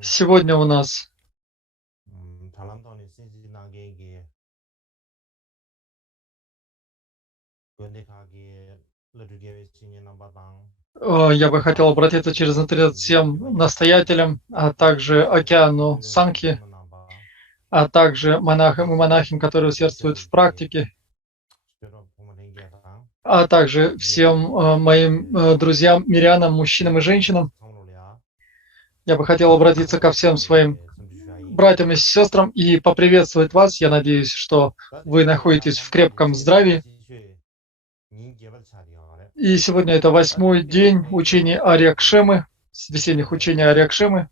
Сегодня у нас я бы хотел обратиться через интернет всем настоятелям, а также океану Санхи, а также монахам и монахиням, которые усердствуют в практике, а также всем моим друзьям, мирянам, мужчинам и женщинам. Я бы хотел обратиться ко всем своим братьям и сестрам и поприветствовать вас. Я надеюсь, что вы находитесь в крепком здравии. И сегодня это 8-й день учения Арья-Кшемы, весенних учений Арья-Кшемы.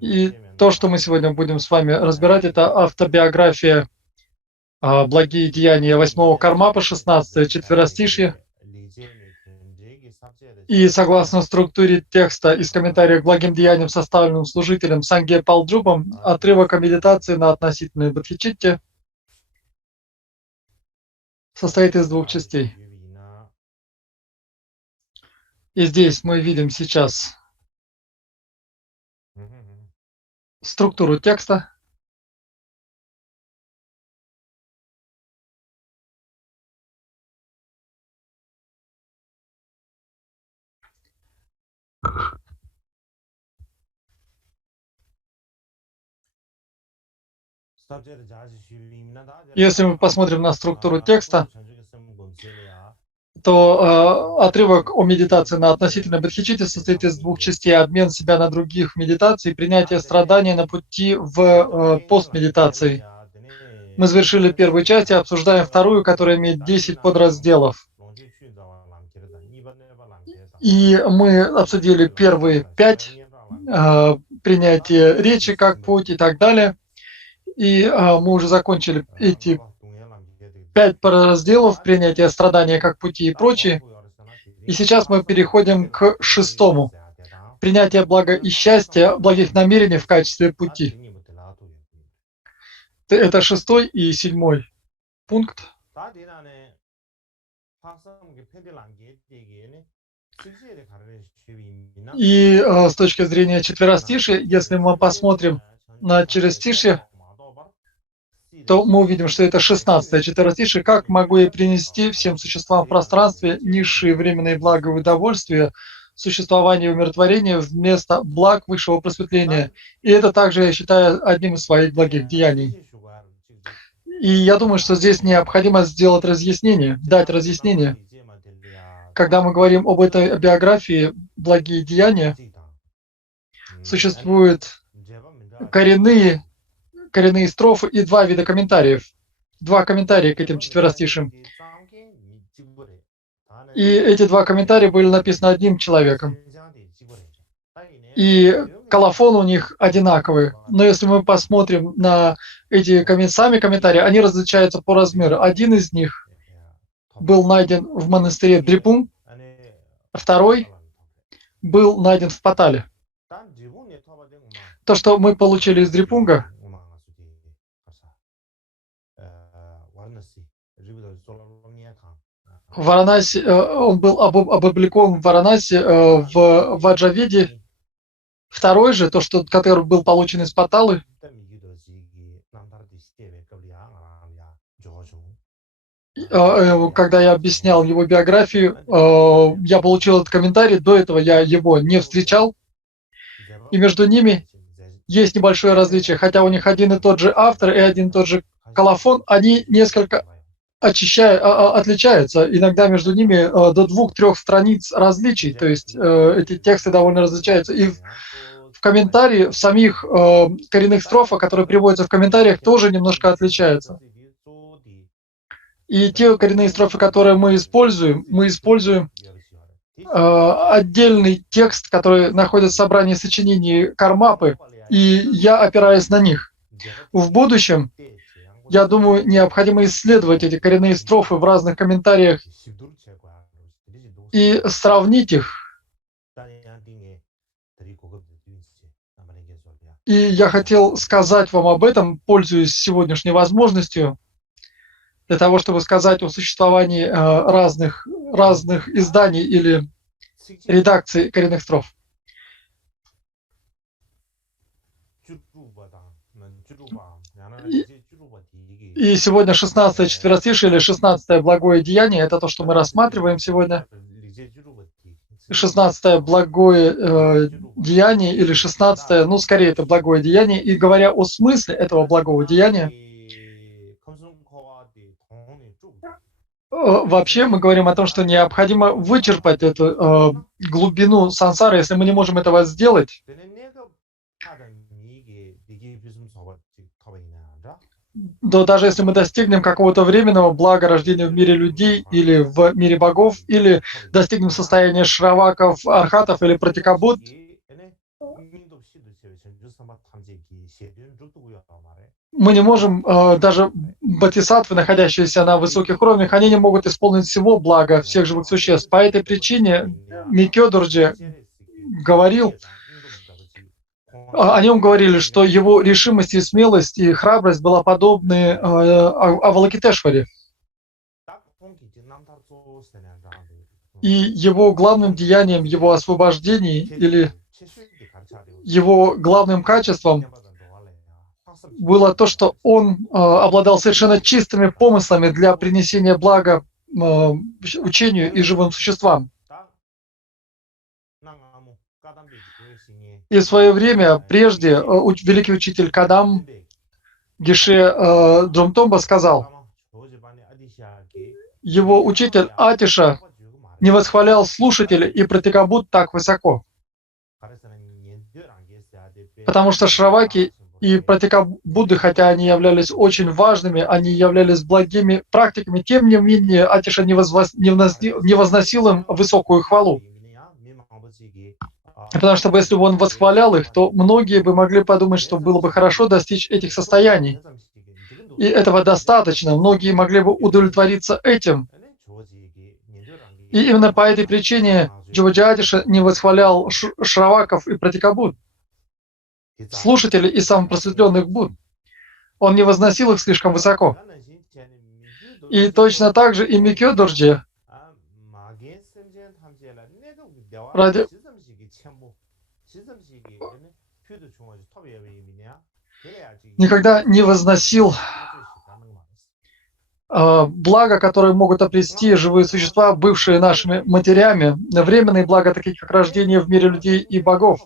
И то, что мы сегодня будем с вами разбирать, это автобиография «Благие деяния» 8-го Кармапа, 16-е четверостишье. И согласно структуре текста из комментариев к благим деяниям, составленным служителем Санге Палджубом, отрывок о медитации на относительной бодхичитте состоит из 2 частей. И здесь мы видим сейчас структуру текста. Если мы посмотрим на структуру текста, то отрывок о медитации на относительной бодхичитте состоит из 2 частей: обмен себя на других в медитации и принятие страдания на пути в постмедитации. Мы завершили первую часть и обсуждаем вторую, которая имеет 10 подразделов. И мы обсудили первые 5, принятие речи как путь и так далее. И мы уже закончили эти 5 подразделов: принятие страдания как пути и прочее. И сейчас мы переходим к 6-му: принятие блага и счастья, благих намерений в качестве пути. Это 6-й и 7-й пункт. И с точки зрения четверостишия, если мы посмотрим на четверостишие, то мы увидим, что это 16-е четверостишие. «Как могу я принести всем существам в пространстве низшие временные блага и удовольствия, существование и умиротворение вместо благ высшего просветления». И это также я считаю одним из своих благих деяний. И я думаю, что здесь необходимо сделать разъяснение, дать разъяснение. Когда мы говорим об этой биографии «Благие деяния», существуют коренные строфы и 2 вида комментариев. 2 комментария к этим четверостишиям. И эти 2 комментария были написаны одним человеком. И колофон у них одинаковый. Но если мы посмотрим на эти сами комментарии, они различаются по размеру. Один из них был найден в монастыре Дрипун, а второй был найден в Патале. То, что мы получили из Дрипунга, в Варанаси, он был опубликован в Варанаси в Ваджаведе. Второй же, который был получен из Паталы, когда я объяснял его биографию, я получил этот комментарий. До этого я его не встречал. И между ними есть небольшое различие. Хотя у них один и тот же автор и один и тот же колофон, они несколько отличаются. Иногда между ними до 2-3 страниц различий. То есть эти тексты довольно различаются. И в комментарии, в самих коренных строфах, которые приводятся в комментариях, тоже немножко отличаются. И те коренные строфы, которые мы используем отдельный текст, который находится в собрании сочинений Кармапы, и я опираюсь на них. В будущем, я думаю, необходимо исследовать эти коренные строфы в разных комментариях и сравнить их. И я хотел сказать вам об этом, пользуясь сегодняшней возможностью, для того, чтобы сказать о существовании разных изданий или редакций коренных строф. И сегодня 16-е четверостишее или 16-е благое деяние — это то, что мы рассматриваем сегодня. 16-е благое деяние или 16-е, ну, скорее, это благое деяние. И говоря о смысле этого благого деяния, вообще мы говорим о том, что необходимо вычерпать эту глубину сансары. Если мы не можем этого сделать, то даже если мы достигнем какого-то временного блага рождения в мире людей или в мире богов, или достигнем состояния шраваков, архатов или пратикабут, мы не можем, даже бодхисаттвы, находящиеся на высоких уровнях, они не могут исполнить всего блага всех живых существ. По этой причине Микё Дорджи говорил, о нем говорили, что его решимость и смелость и храбрость была подобны Авалокитешваре. И его главным деянием, его освобождении или его главным качеством было то, что он обладал совершенно чистыми помыслами для принесения блага учению и живым существам. И в свое время, прежде, великий учитель Кадам Геше Джомтомба сказал, его учитель Атиша не восхвалял слушателей и пратикабут так высоко. Потому что шраваки и пратикабудды, хотя они являлись очень важными, они являлись благими практиками, тем не менее Атиша не возносил им высокую хвалу. Потому что если бы он восхвалял их, то многие бы могли подумать, что было бы хорошо достичь этих состояний. И этого достаточно. Многие могли бы удовлетвориться этим. И именно по этой причине Дживаджиатиша не восхвалял шраваков и пратикабуд, слушателей и самопросветленных Будд. Он не возносил их слишком высоко. И точно так же и Микё Дорджи никогда не возносил блага, которые могут обрести живые существа, бывшие нашими матерями, временные блага, такие как рождение в мире людей и богов.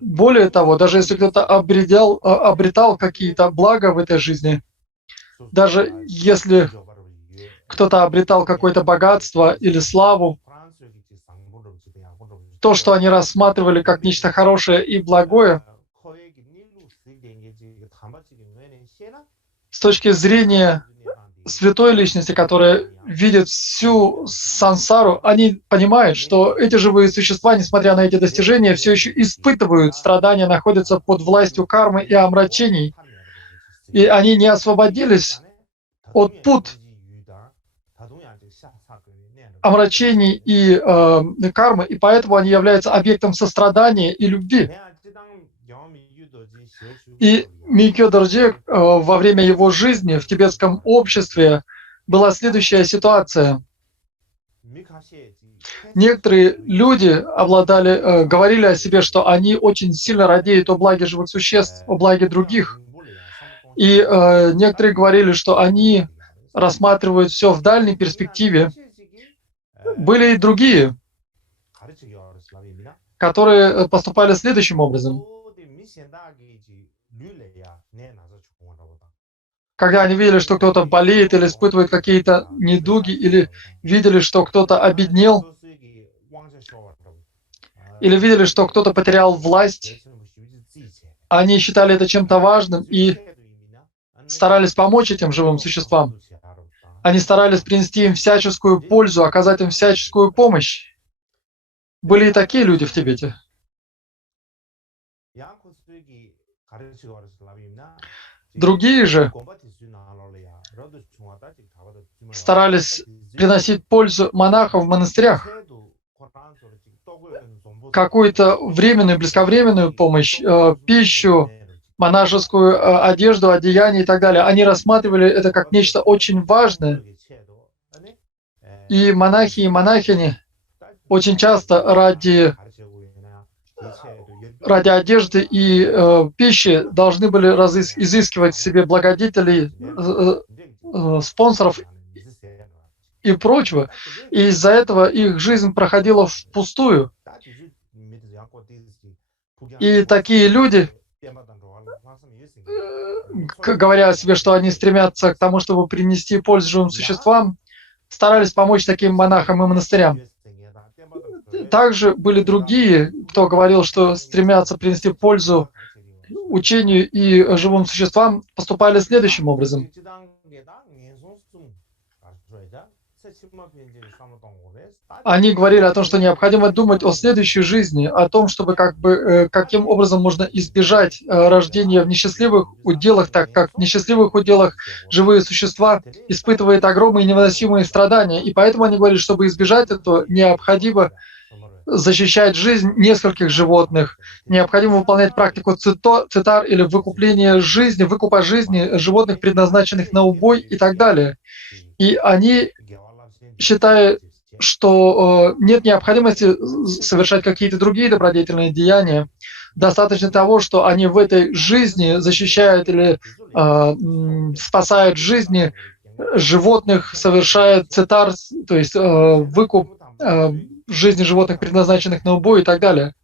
Более того, даже если кто-то обретал какие-то блага в этой жизни, даже если кто-то обретал какое-то богатство или славу, то, что они рассматривали как нечто хорошее и благое, с точки зрения святой личности, которая видит всю сансару, они понимают, что эти живые существа, несмотря на эти достижения, все еще испытывают страдания, находятся под властью кармы и омрачений. И они не освободились от пут омрачений и кармы, и поэтому они являются объектом сострадания и любви. И Микё Дорджи во время его жизни в тибетском обществе была следующая ситуация. Некоторые люди говорили о себе, что они очень сильно радеют о благе живых существ, о благе других. И некоторые говорили, что они рассматривают все в дальней перспективе. Были и другие, которые поступали следующим образом. Когда они видели, что кто-то болеет или испытывает какие-то недуги, или видели, что кто-то обеднел, или видели, что кто-то потерял власть, они считали это чем-то важным и старались помочь этим живым существам. Они старались принести им всяческую пользу, оказать им всяческую помощь. Были и такие люди в Тибете. Другие же старались приносить пользу монахам в монастырях, какую-то временную, близковременную помощь, пищу, монашескую одежду, одеяние и так далее. Они рассматривали это как нечто очень важное. И монахи и монахини очень часто ради ради одежды и пищи должны были изыскивать себе благодетелей, спонсоров и прочего. И из-за этого их жизнь проходила впустую. И такие люди, говоря о себе, что они стремятся к тому, чтобы принести пользу живым существам, старались помочь таким монахам и монастырям. Также были другие, кто говорил, что стремятся принести пользу учению и живым существам, поступали следующим образом. Они говорили о том, что необходимо думать о следующей жизни, о том, чтобы каким образом можно избежать рождения в несчастливых уделах, так как в несчастливых уделах живые существа испытывают огромные невыносимые страдания. И поэтому они говорили, чтобы избежать этого, необходимо защищать жизнь нескольких животных, необходимо выполнять практику цитар или выкупа жизни животных, предназначенных на убой и так далее. И они, считая, что нет необходимости совершать какие-то другие добродетельные деяния, достаточно того, что они в этой жизни защищают или спасают жизни животных, совершают цитар, то есть выкуп жизни животных, предназначенных на убой и так далее.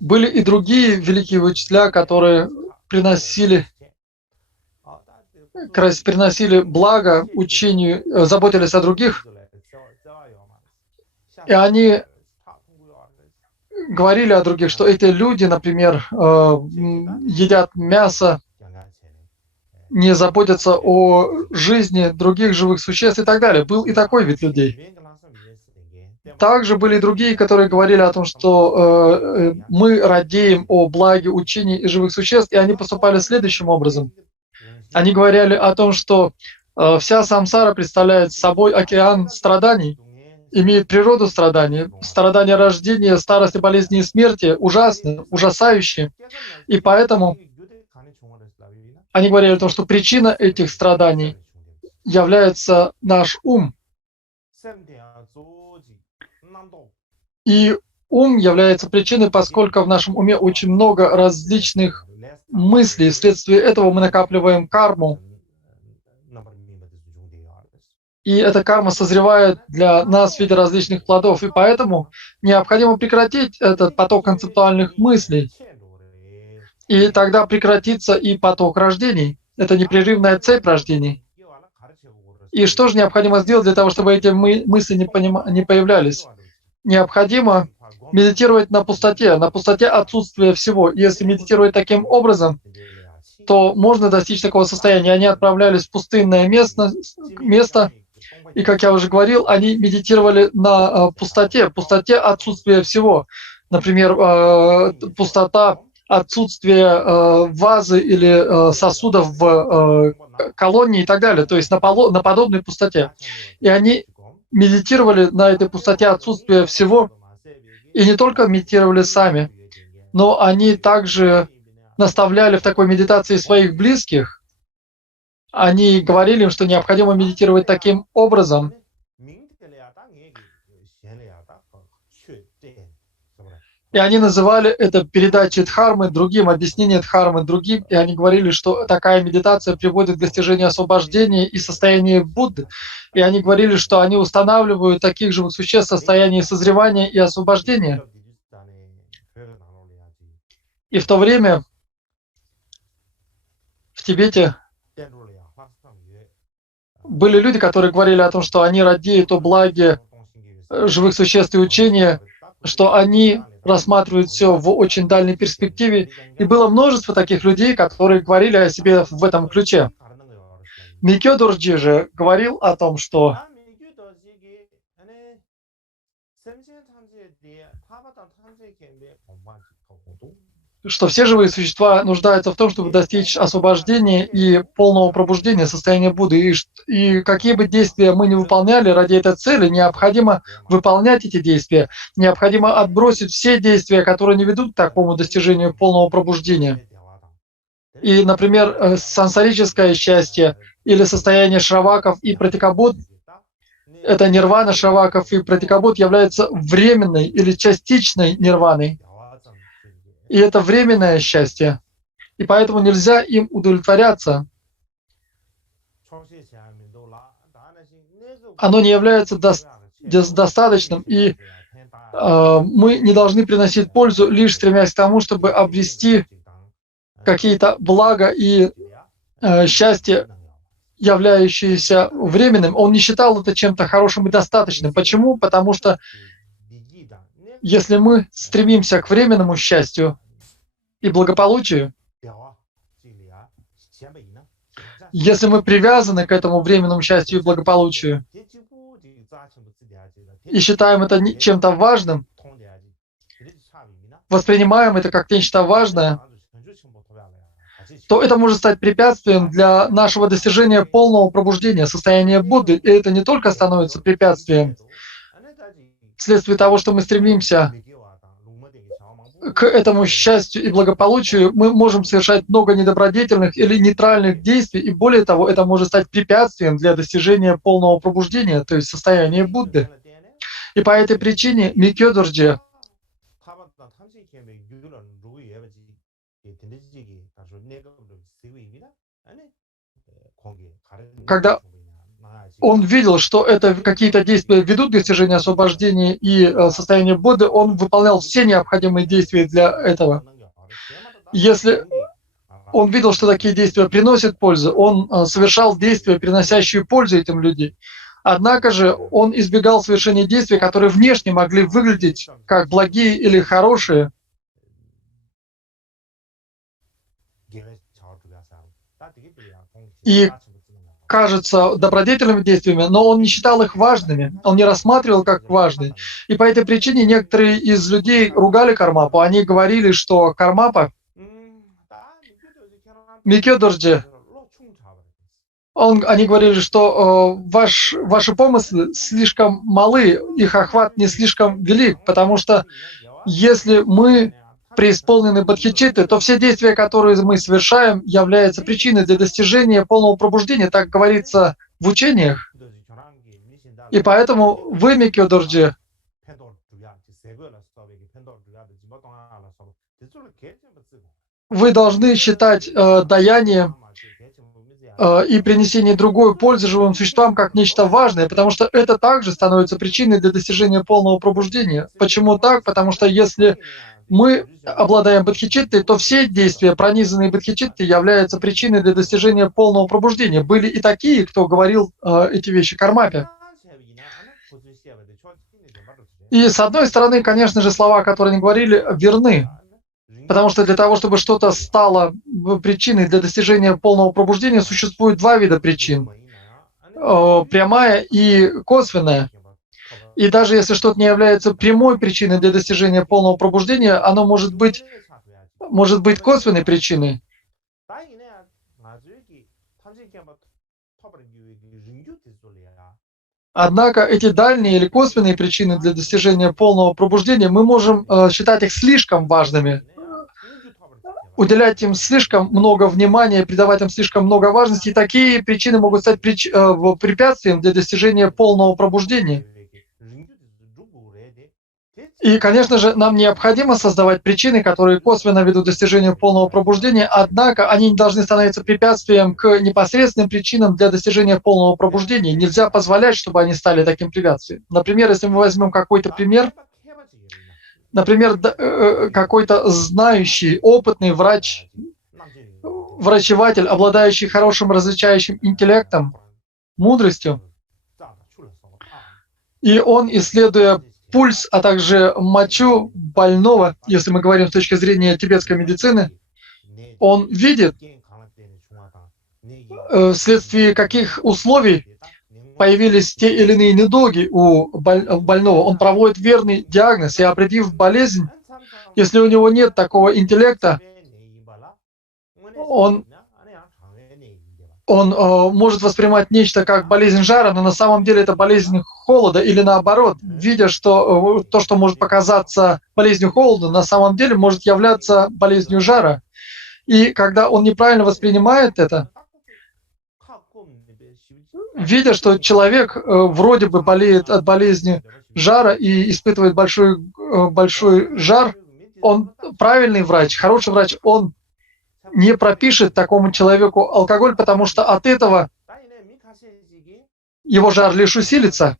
Были и другие великие учителя, которые приносили благо учению, заботились о других, и они говорили о других, что эти люди, например, едят мясо, не заботятся о жизни других живых существ и так далее. Был и такой вид людей. Также были и другие, которые говорили о том, что мы радеем о благе учения и живых существ, и они поступали следующим образом. Они говорили о том, что вся самсара представляет собой океан страданий, имеет природу страданий, страдания рождения, старости, болезни и смерти ужасные, ужасающие. И поэтому они говорили о том, что причина этих страданий является наш ум. И ум является причиной, поскольку в нашем уме очень много различных мыслей. Вследствие этого мы накапливаем карму. И эта карма созревает для нас в виде различных плодов. И поэтому необходимо прекратить этот поток концептуальных мыслей. И тогда прекратится и поток рождений. Это непрерывная цепь рождений. И что же необходимо сделать для того, чтобы эти мысли не появлялись? Необходимо медитировать на пустоте отсутствия всего. И если медитировать таким образом, то можно достичь такого состояния. Они отправлялись в пустынное место, и, как я уже говорил, они медитировали на пустоте отсутствия всего. Например, пустота отсутствия вазы или сосудов в колонии и так далее, то есть на подобной пустоте. И они медитировали на этой пустоте отсутствия всего, и не только медитировали сами, но они также наставляли в такой медитации своих близких. Они говорили им, что необходимо медитировать таким образом. И они называли это передачей дхармы другим, объяснение дхармы другим, и они говорили, что такая медитация приводит к достижению освобождения и состояния Будды. И они говорили, что они устанавливают таких живых существ в состоянии созревания и освобождения. И в то время в Тибете были люди, которые говорили о том, что они радеют о благе живых существ и учения, что они рассматривают все в очень дальней перспективе. И было множество таких людей, которые говорили о себе в этом ключе. Микё Дорджи же говорил о том, что все живые существа нуждаются в том, чтобы достичь освобождения и полного пробуждения, состояния Будды. И какие бы действия мы ни выполняли ради этой цели, необходимо выполнять эти действия. Необходимо отбросить все действия, которые не ведут к такому достижению полного пробуждения. И, например, сансарическое счастье или состояние шраваков и пратикабуд эта нирвана шраваков и пратикабут является временной или частичной нирваной. И это временное счастье. И поэтому нельзя им удовлетворяться. Оно не является достаточным, и мы не должны приносить пользу, лишь стремясь к тому, чтобы обрести какие-то блага и счастье, являющиеся временным. Он не считал это чем-то хорошим и достаточным. Почему? Потому что если мы стремимся к временному счастью и благополучию, если мы привязаны к этому временному счастью и благополучию и считаем это чем-то важным, воспринимаем это как нечто важное, то это может стать препятствием для нашего достижения полного пробуждения, состояния Будды. И это не только становится препятствием вследствие того, что мы стремимся к этому счастью и благополучию, мы можем совершать много недобродетельных или нейтральных действий, и более того, это может стать препятствием для достижения полного пробуждения, то есть состояния Будды. И по этой причине Микёдорджи, когда он видел, что это какие-то действия ведут к достижению освобождения и состояния Будды, он выполнял все необходимые действия для этого. Если он видел, что такие действия приносят пользу, он совершал действия, приносящие пользу этим людям. Однако же он избегал совершения действий, которые внешне могли выглядеть как благие или хорошие. И кажутся добродетельными действиями, но он не считал их важными, он не рассматривал как важные. И по этой причине некоторые из людей ругали Кармапу. Они говорили, что Кармапа, Микёдорджи, они говорили, что ваши помыслы слишком малы, их охват не слишком велик, потому что если мы преисполнены бодхичитты, то все действия, которые мы совершаем, являются причиной для достижения полного пробуждения, так говорится в учениях. И поэтому вы, Микёдорджи, вы должны считать даяние и принесение другой пользы живым существам как нечто важное, потому что это также становится причиной для достижения полного пробуждения. Почему так? Потому что если мы обладаем бодхичиттой, то все действия, пронизанные бодхичиттой, являются причиной для достижения полного пробуждения. Были и такие, кто говорил эти вещи Кармапе. И с одной стороны, конечно же, слова, которые они говорили, верны. Потому что для того, чтобы что-то стало причиной для достижения полного пробуждения, существует два вида причин. Прямая и косвенная. И даже если что-то не является прямой причиной для достижения полного пробуждения, оно может быть косвенной причиной. Однако эти дальние или косвенные причины для достижения полного пробуждения, мы можем считать их слишком важными, уделять им слишком много внимания, придавать им слишком много важности, и такие причины могут стать препятствием для достижения полного пробуждения. И, конечно же, нам необходимо создавать причины, которые косвенно ведут к достижению полного пробуждения, однако они не должны становиться препятствием к непосредственным причинам для достижения полного пробуждения. Нельзя позволять, чтобы они стали таким препятствием. Например, если мы возьмем какой-то пример, например, какой-то знающий, опытный врач, врачеватель, обладающий хорошим различающим интеллектом, мудростью, и он, исследуя пульс, а также мочу больного, если мы говорим с точки зрения тибетской медицины, он видит, вследствие каких условий появились те или иные недуги у больного. Он проводит верный диагноз, и определив болезнь, если у него нет такого интеллекта, он может воспринимать нечто как болезнь жара, но на самом деле это болезнь холода, или наоборот, видя, что то, что может показаться болезнью холода, на самом деле может являться болезнью жара. И когда он неправильно воспринимает это, видя, что человек вроде бы болеет от болезни жара и испытывает большой жар, он правильный врач, хороший врач, он не пропишет такому человеку алкоголь, потому что от этого его жар лишь усилится.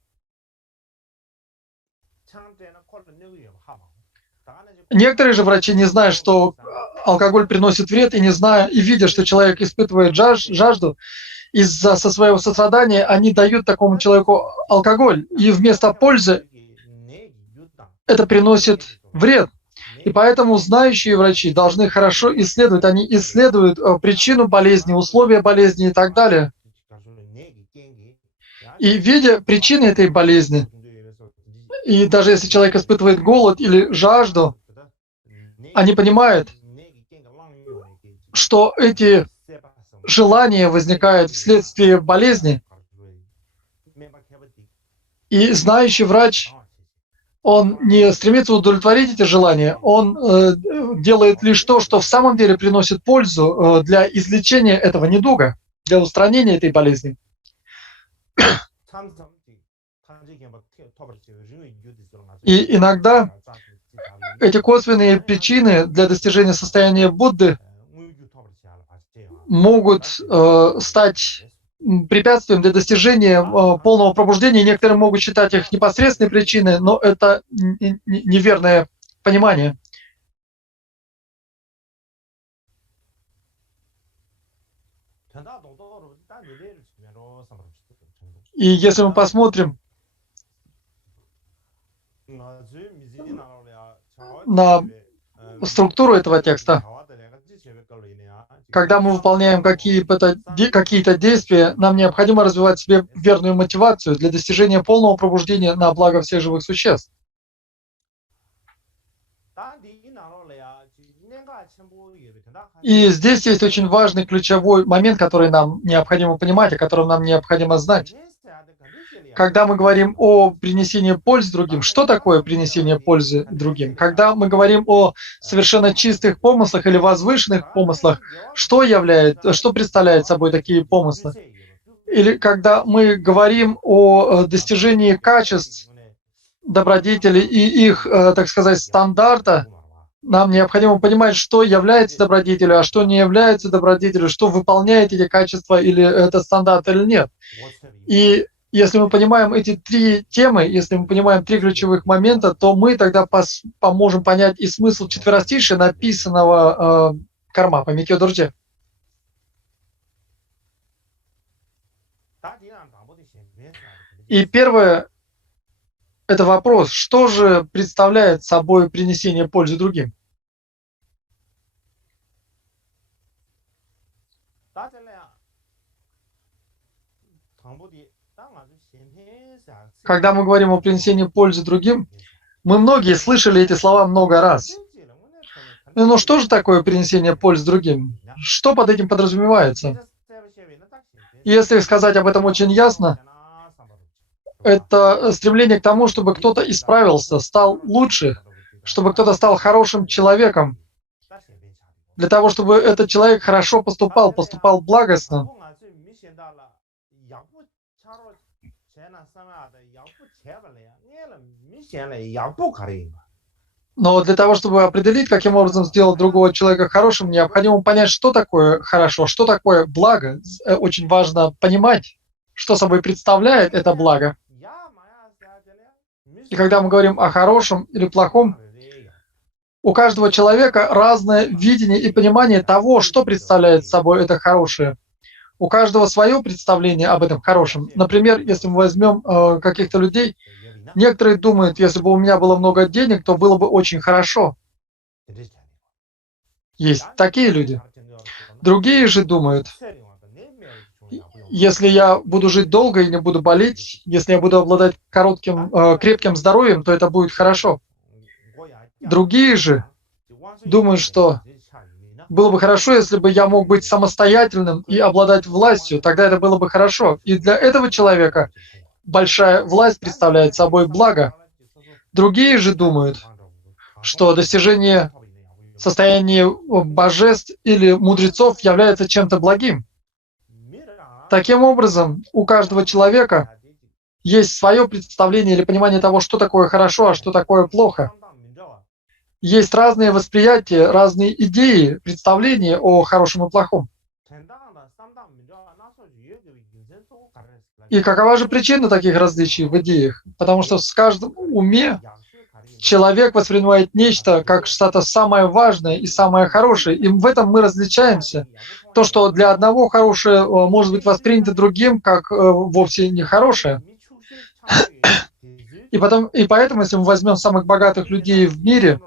Некоторые же врачи, не зная, что алкоголь приносит вред, и не зная, и видя, что человек испытывает жажду, со своего сострадания они дают такому человеку алкоголь, и вместо пользы это приносит вред. И поэтому знающие врачи должны хорошо исследовать. Они исследуют причину болезни, условия болезни и так далее. И видя причины этой болезни, и даже если человек испытывает голод или жажду, они понимают, что эти желания возникают вследствие болезни. И знающий врач, он не стремится удовлетворить эти желания, он делает лишь то, что в самом деле приносит пользу для излечения этого недуга, для устранения этой болезни. И иногда эти косвенные причины для достижения состояния Будды могут стать препятствием для достижения полного пробуждения. Некоторые могут считать их непосредственной причиной, но это неверное понимание. И если мы посмотрим на структуру этого текста, когда мы выполняем какие-то действия, нам необходимо развивать в себе верную мотивацию для достижения полного пробуждения на благо всех живых существ. И здесь есть очень важный ключевой момент, который нам необходимо понимать, о котором нам необходимо знать. Когда мы говорим о принесении пользы другим, что такое принесение пользы другим? Когда мы говорим о совершенно чистых помыслах или возвышенных помыслах, что представляет собой такие помыслы? Или когда мы говорим о достижении качеств добродетелей и их, так сказать, стандарта, нам необходимо понимать, что является добродетелью, а что не является добродетелью, что выполняет эти качества или это стандарт или нет. И если мы понимаем эти три темы, если мы понимаем три ключевых момента, то мы тогда поможем понять и смысл четверостишия, написанного Карма по Миккё Дорджи. И первое – это вопрос, что же представляет собой принесение пользы другим? Когда мы говорим о принесении пользы другим, мы многие слышали эти слова много раз. Но что же такое принесение пользы другим? Что под этим подразумевается? Если сказать об этом очень ясно, это стремление к тому, чтобы кто-то исправился, стал лучше, чтобы кто-то стал хорошим человеком, для того, чтобы этот человек хорошо поступал благостно. Но для того, чтобы определить, каким образом сделать другого человека хорошим, необходимо понять, что такое хорошо, что такое благо. Очень важно понимать, что собой представляет это благо. И когда мы говорим о хорошем или плохом, у каждого человека разное видение и понимание того, что представляет собой это хорошее. У каждого свое представление об этом хорошем. Например, если мы возьмем каких-то людей, некоторые думают, если бы у меня было много денег, то было бы очень хорошо. Есть такие люди. Другие же думают, если я буду жить долго и не буду болеть, если я буду обладать крепким здоровьем, то это будет хорошо. Другие же думают, что было бы хорошо, если бы я мог быть самостоятельным и обладать властью, тогда это было бы хорошо. И для этого человека большая власть представляет собой благо. Другие же думают, что достижение состояния божеств или мудрецов является чем-то благим. Таким образом, у каждого человека есть свое представление или понимание того, что такое хорошо, а что такое плохо. Есть разные восприятия, разные идеи, представления о хорошем и плохом. И какова же причина таких различий в идеях? Потому что в каждом уме человек воспринимает нечто как что-то самое важное и самое хорошее, и в этом мы различаемся. То, что для одного хорошее может быть воспринято другим как вовсе не хорошее. И поэтому, если мы возьмем самых богатых людей в мире,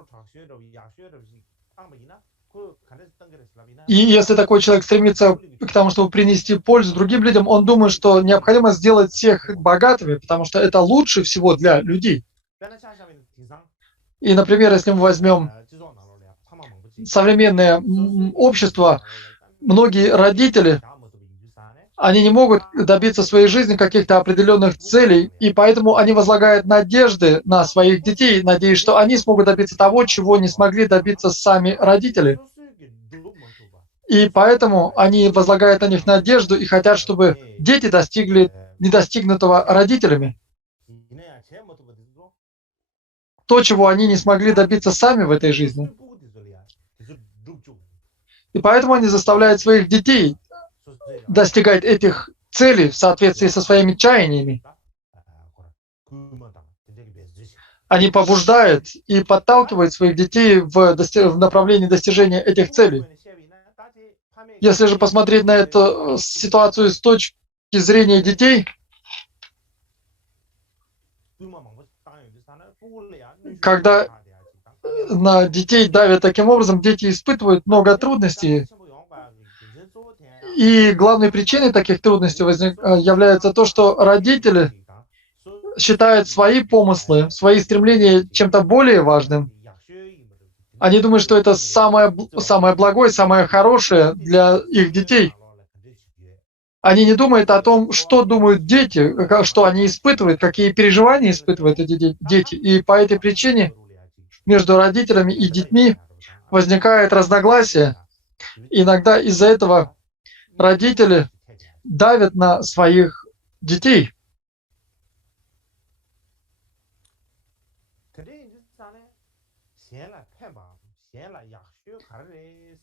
и если такой человек стремится к тому, чтобы принести пользу другим людям, он думает, что необходимо сделать всех богатыми, потому что это лучше всего для людей. И, например, если мы возьмем современное общество, многие родители, они не могут добиться в своей жизни каких-то определенных целей, и поэтому они возлагают надежды на своих детей, надеясь, что они смогут добиться того, чего не смогли добиться сами родители. И поэтому они возлагают на них надежду и хотят, чтобы дети достигли недостигнутого родителями. То, чего они не смогли добиться сами в этой жизни. И поэтому они заставляют своих детей достигать этих целей в соответствии со своими чаяниями. Они побуждают и подталкивают своих детей в направлении достижения этих целей. Если же посмотреть на эту ситуацию с точки зрения детей, когда на детей давят таким образом, дети испытывают много трудностей. И главной причиной таких трудностей является то, что родители считают свои помыслы, свои стремления чем-то более важным. Они думают, что это самое благое, самое хорошее для их детей. Они не думают о том, что думают дети, что они испытывают, какие переживания испытывают эти дети. И по этой причине между родителями и детьми возникает разногласие. Иногда из-за этого родители давят на своих детей.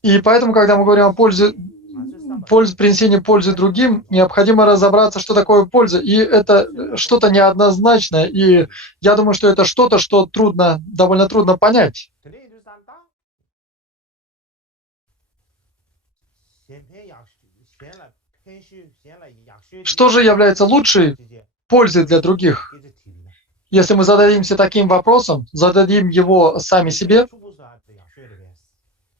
И поэтому, когда мы говорим о принесении пользы другим, необходимо разобраться, что такое польза. И это что-то неоднозначное. И я думаю, что это что-то, что довольно трудно понять. Что же является лучшей пользой для других? Если мы зададимся таким вопросом, зададим его сами себе,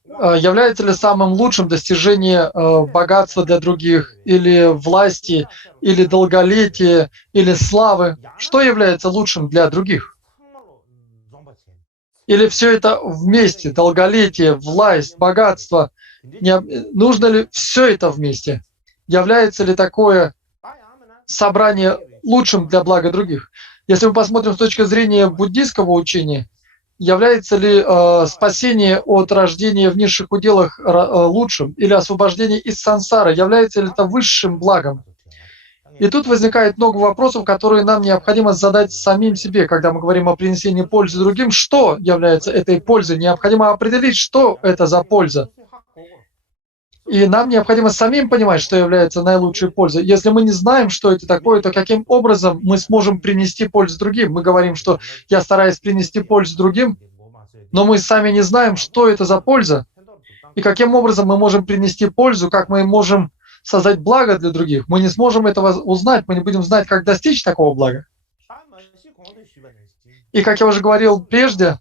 является ли самым лучшим достижение богатства для других, или власти, или долголетия, или славы? Что является лучшим для других? Или все это вместе, долголетие, власть, богатство? Нужно ли все это вместе? Является ли такое собрание лучшим для блага других? Если мы посмотрим с точки зрения буддийского учения, является ли спасение от рождения в низших уделах лучшим, или освобождение из сансары, является ли это высшим благом? И тут возникает много вопросов, которые нам необходимо задать самим себе, когда мы говорим о принесении пользы другим. Что является этой пользой? Необходимо определить, что это за польза. И нам необходимо самим понимать, что является наилучшей пользой. Если мы не знаем, что это такое, то каким образом мы сможем принести пользу другим? Мы говорим, что я стараюсь принести пользу другим, но мы сами не знаем, что это за польза. И каким образом мы можем принести пользу, как мы можем создать благо для других. Мы не сможем этого узнать, мы не будем знать, как достичь такого блага. И как я уже говорил прежде,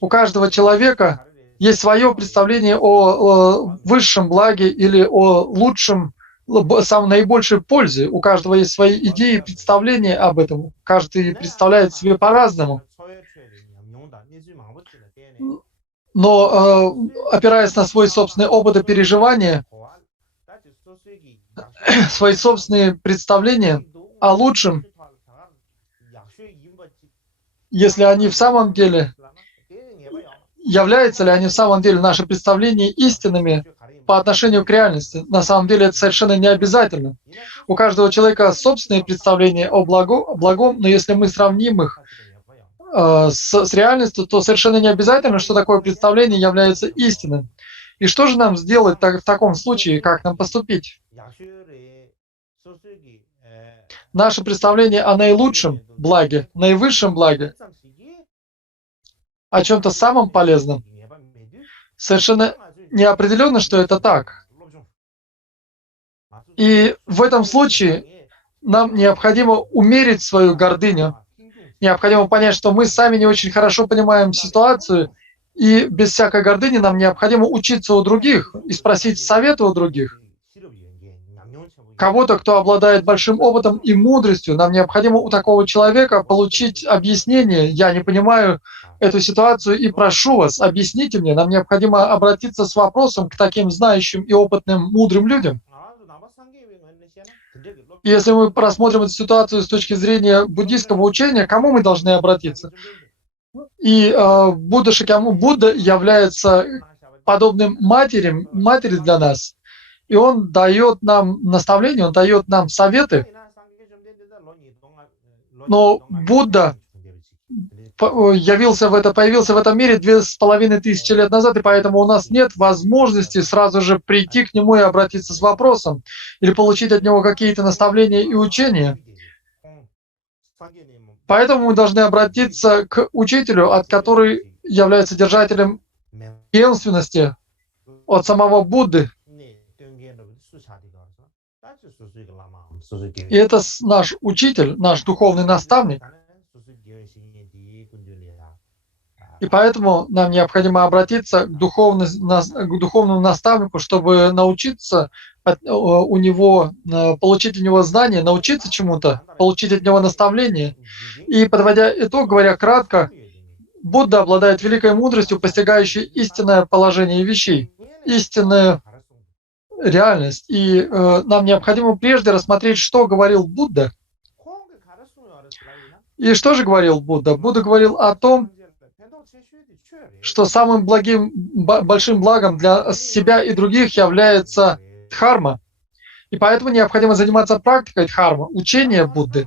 у каждого человека есть свое представление о высшем благе или о лучшем, самой наибольшей пользе. У каждого есть свои идеи, представления об этом. Каждый представляет себе по-разному. Но опираясь на свой собственный опыт и переживания, свои собственные представления о лучшем, если они в самом деле, являются ли они в самом деле наши представления истинными, по отношению к реальности. На самом деле это совершенно не обязательно. У каждого человека собственные представления о благом, но если мы сравним их с реальностью, то совершенно не обязательно, что такое представление является истинным. И что же нам сделать в таком случае, как нам поступить? Наше представление о наилучшем благе, наивысшем благе, о чем-то самом полезном, совершенно не определенно, что это так. И в этом случае нам необходимо умерить свою гордыню. Необходимо понять, что мы сами не очень хорошо понимаем ситуацию, и без всякой гордыни нам необходимо учиться у других и спросить совета у других. Кого-то, кто обладает большим опытом и мудростью, нам необходимо у такого человека получить объяснение. Я не понимаю эту ситуацию и прошу вас, объясните мне. Нам необходимо обратиться с вопросом к таким знающим и опытным, мудрым людям. Если мы рассмотрим эту ситуацию с точки зрения буддийского учения, к кому мы должны обратиться? И Будда является подобным матери для нас. И он дает нам наставления, он дает нам советы. Но Будда появился в этом мире 2500 лет назад, и поэтому у нас нет возможности сразу же прийти к нему и обратиться с вопросом, или получить от него какие-то наставления и учения. Поэтому мы должны обратиться к учителю, который является держателем преемственности от самого Будды. И это наш учитель, наш духовный наставник. И поэтому нам необходимо обратиться к духовному наставнику, чтобы научиться у него, получить у него знания, научиться чему-то, получить от него наставление. И подводя итог, говоря кратко, Будда обладает великой мудростью, постигающей истинное положение вещей, истинную реальность. И нам необходимо прежде рассмотреть, что говорил Будда. И что же говорил Будда? Будда говорил о том, что самым большим благом для себя и других является дхарма. И поэтому необходимо заниматься практикой дхармы, учения Будды.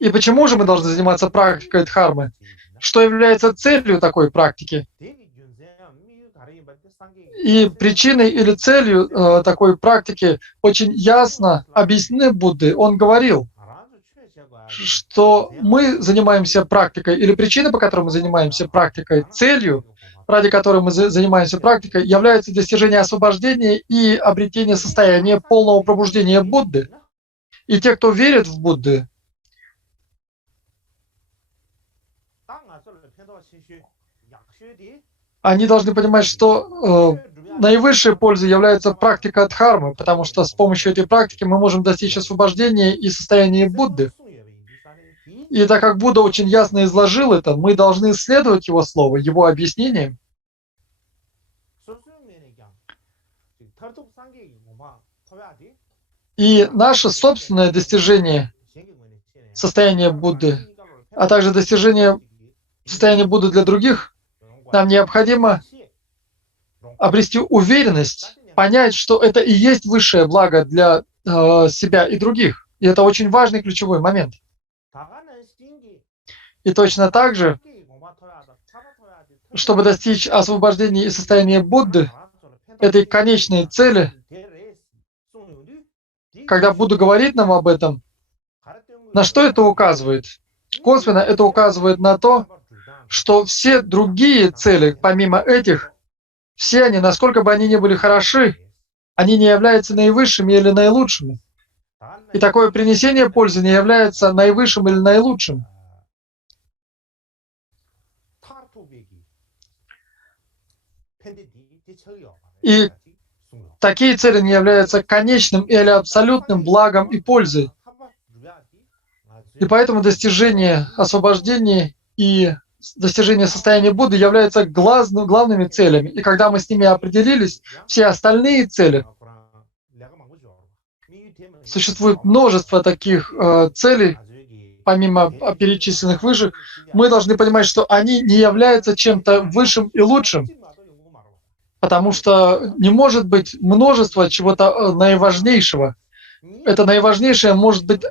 И почему же мы должны заниматься практикой дхармы? Что является целью такой практики? И причиной или целью такой практики очень ясно объяснены Будды. Он говорил, что мы занимаемся практикой, или причина, по которой мы занимаемся практикой, целью, ради которой мы занимаемся практикой, является достижение освобождения и обретение состояния полного пробуждения Будды. И те, кто верит в Будды, они должны понимать, что наивысшей пользой является практика дхармы, потому что с помощью этой практики мы можем достичь освобождения и состояния Будды. И так как Будда очень ясно изложил это, мы должны исследовать его слово, его объяснение. И наше собственное достижение состояния Будды, а также достижение состояния Будды для других, нам необходимо обрести уверенность, понять, что это и есть высшее благо для себя и других. И это очень важный ключевой момент. И точно так же, чтобы достичь освобождения и состояния Будды, этой конечной цели, когда Будда говорит нам об этом, на что это указывает? Косвенно это указывает на то, что все другие цели, помимо этих, все они, насколько бы они ни были хороши, они не являются наивысшими или наилучшими. И такое принесение пользы не является наивысшим или наилучшим. И такие цели не являются конечным или абсолютным благом и пользой. И поэтому достижение освобождения и достижение состояния Будды являются главными целями. И когда мы с ними определились, все остальные цели, существует множество таких целей, помимо перечисленных выше, мы должны понимать, что они не являются чем-то высшим и лучшим, Потому что не может быть множество чего-то наиважнейшего. Это наиважнейшее может быть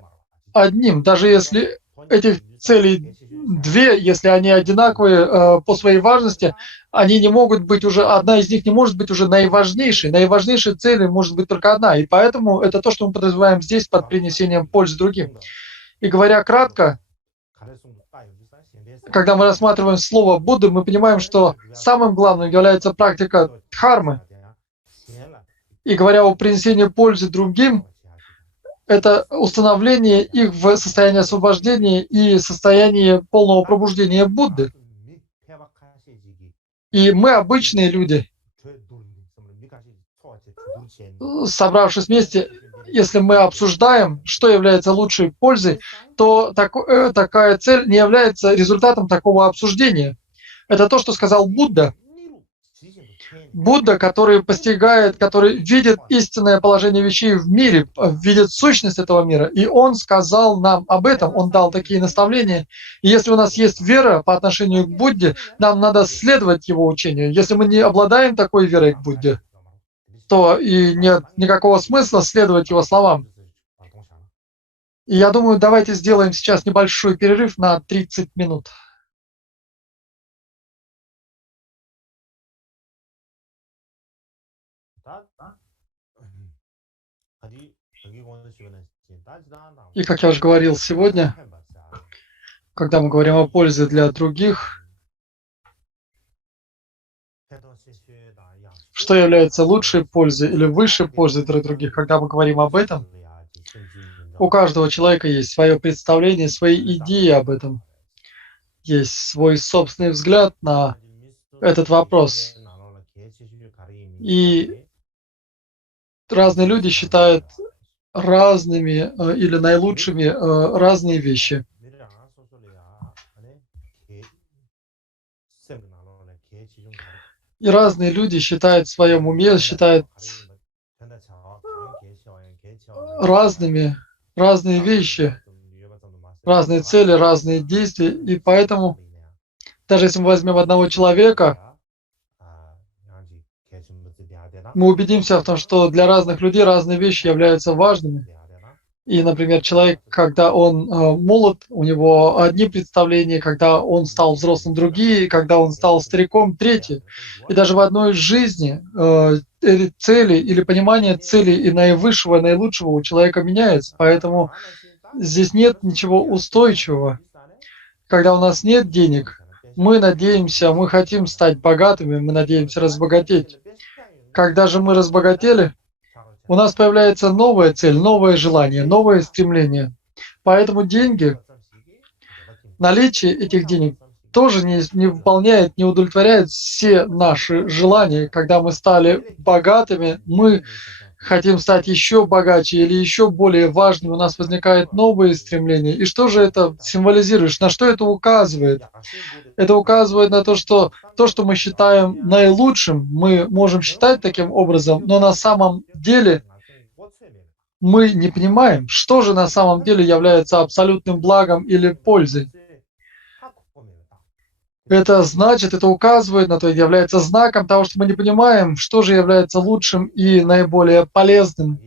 одним, даже если этих целей две, если они одинаковые по своей важности, они не могут быть уже, одна из них не может быть уже наиважнейшей. Наиважнейшей цели может быть только одна. И поэтому это то, что мы подразумеваем здесь под принесением пользы другим. И говоря кратко, когда мы рассматриваем слово Будды, мы понимаем, что самым главным является практика дхармы. И говоря о принесении пользы другим, это установление их в состоянии освобождения и состоянии полного пробуждения Будды. И мы, обычные люди, собравшись вместе, если мы обсуждаем, что является лучшей пользой, то такая цель не является результатом такого обсуждения. Это то, что сказал Будда. Будда, который постигает, который видит истинное положение вещей в мире, видит сущность этого мира. И он сказал нам об этом, он дал такие наставления. И если у нас есть вера по отношению к Будде, нам надо следовать его учению. Если мы не обладаем такой верой к Будде, то и нет никакого смысла следовать его словам. И я думаю, давайте сделаем сейчас небольшой перерыв на 30 минут. И как я уже говорил сегодня, когда мы говорим о пользе для других, что является лучшей пользой или высшей пользой для других, когда мы говорим об этом, у каждого человека есть свое представление, свои идеи об этом, есть свой собственный взгляд на этот вопрос. И разные люди считают разными или наилучшими разные вещи. И разные люди считают в своем уме, считают разными разные вещи, разные цели, разные действия. И поэтому, даже если мы возьмем одного человека, мы убедимся в том, что для разных людей разные вещи являются важными. И, например, человек, когда он молод, у него одни представления, когда он стал взрослым другие, когда он стал стариком третьи. И даже в одной жизни цели или понимание целей и наивысшего, и наилучшего у человека меняется. Поэтому здесь нет ничего устойчивого. Когда у нас нет денег, мы надеемся, мы хотим стать богатыми, мы надеемся разбогатеть. Когда же мы разбогатели, у нас появляется новая цель, новое желание, новое стремление. Поэтому деньги, наличие этих денег тоже не выполняет, не удовлетворяет все наши желания. Когда мы стали богатыми, мы хотим стать еще богаче или еще более важными, у нас возникают новые стремления. И что же это символизирует? На что это указывает? Это указывает на то, что мы считаем наилучшим, мы можем считать таким образом, но на самом деле мы не понимаем, что же на самом деле является абсолютным благом или пользой. Это значит, это указывает на то, является знаком того, что мы не понимаем, что же является лучшим и наиболее полезным.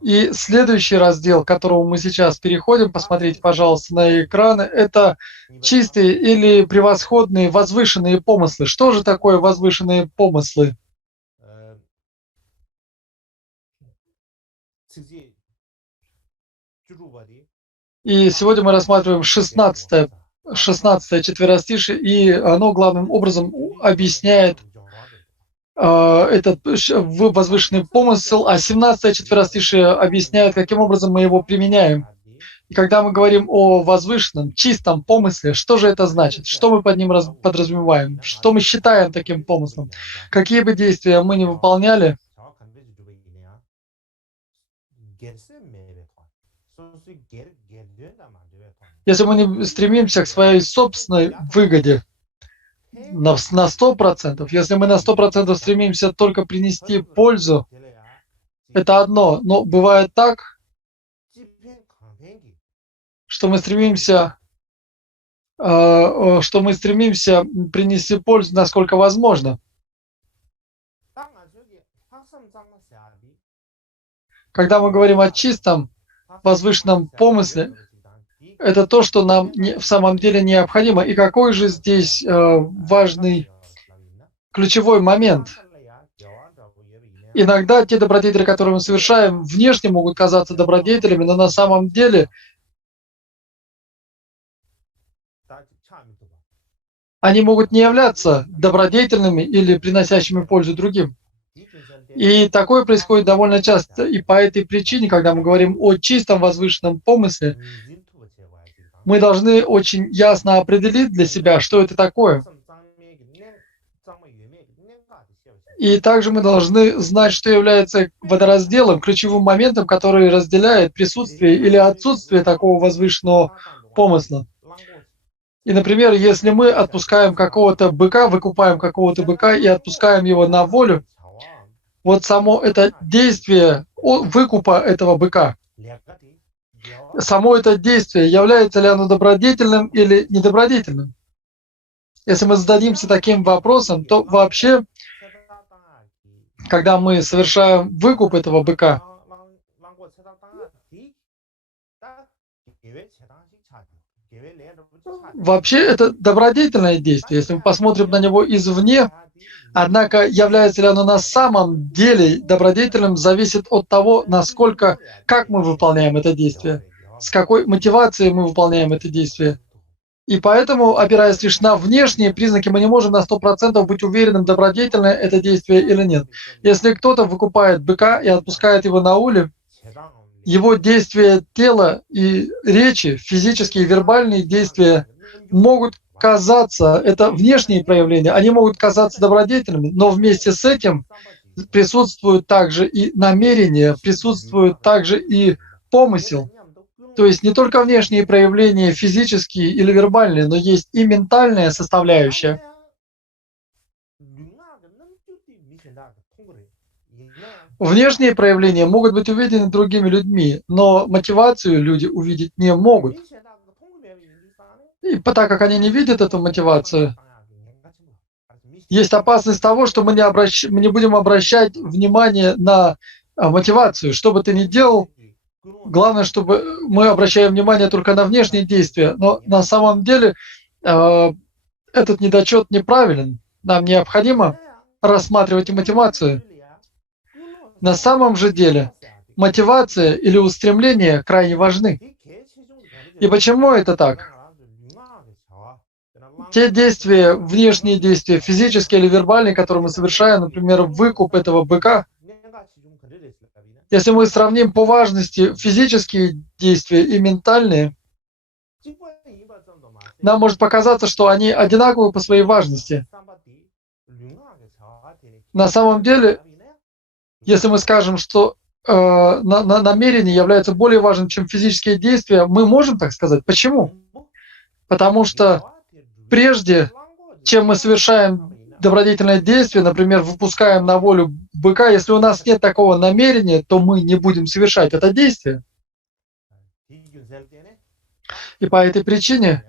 И следующий раздел, к которому мы сейчас переходим, посмотрите, пожалуйста, на экраны, это чистые или превосходные возвышенные помыслы. Что же такое возвышенные помыслы? И сегодня мы рассматриваем 16 четверостишее, и оно главным образом объясняет этот возвышенный помысел, а 17 четверостишее объясняет, каким образом мы его применяем. И когда мы говорим о возвышенном, чистом помысле, что же это значит? Что мы под ним подразумеваем? Что мы считаем таким помыслом? Какие бы действия мы ни выполняли, если мы не стремимся к своей собственной выгоде на 100%, если мы на 100% стремимся только принести пользу, это одно. Но бывает так, что мы стремимся принести пользу, насколько возможно. Когда мы говорим о чистом, возвышенном помысле, это то, что нам в самом деле необходимо. И какой же здесь важный ключевой момент? Иногда те добродетели, которые мы совершаем, внешне могут казаться добродетелями, но на самом деле они могут не являться добродетельными или приносящими пользу другим. И такое происходит довольно часто. И по этой причине, когда мы говорим о чистом возвышенном помысле, мы должны очень ясно определить для себя, что это такое. И также мы должны знать, что является водоразделом, ключевым моментом, который разделяет присутствие или отсутствие такого возвышенного помысла. И, например, если мы отпускаем какого-то быка, выкупаем какого-то быка и отпускаем его на волю, вот само это действие выкупа этого быка, само это действие, является ли оно добродетельным или недобродетельным? Если мы зададимся таким вопросом, то вообще, когда мы совершаем выкуп этого быка, вообще это добродетельное действие, если мы посмотрим на него извне. Однако, является ли оно на самом деле добродетельным, зависит от того, насколько, как мы выполняем это действие, с какой мотивацией мы выполняем это действие. И поэтому, опираясь лишь на внешние признаки, мы не можем на 100% быть уверенным, добродетельное это действие или нет. Если кто-то выкупает быка и отпускает его на уле, его действия тела и речи, физические и вербальные действия могут казаться, это внешние проявления, они могут казаться добродетельными, но вместе с этим присутствуют также и намерения, присутствует также и помысел. То есть не только внешние проявления физические или вербальные, но есть и ментальная составляющая. Внешние проявления могут быть увидены другими людьми, но мотивацию люди увидеть не могут. И так как они не видят эту мотивацию, есть опасность того, что мы не будем обращать внимание на мотивацию. Что бы ты ни делал, главное, чтобы мы обращаем внимание только на внешние действия. Но на самом деле этот недочет неправилен. Нам необходимо рассматривать и мотивацию. На самом же деле мотивация или устремление крайне важны. И почему это так? Те действия, внешние действия, физические или вербальные, которые мы совершаем, например, выкуп этого быка, если мы сравним по важности физические действия и ментальные, нам может показаться, что они одинаковы по своей важности. На самом деле, если мы скажем, что намерение является более важным, чем физические действия, мы можем так сказать. Почему? Потому что прежде, чем мы совершаем добродетельное действие, например, выпускаем на волю быка, если у нас нет такого намерения, то мы не будем совершать это действие. И по этой причине,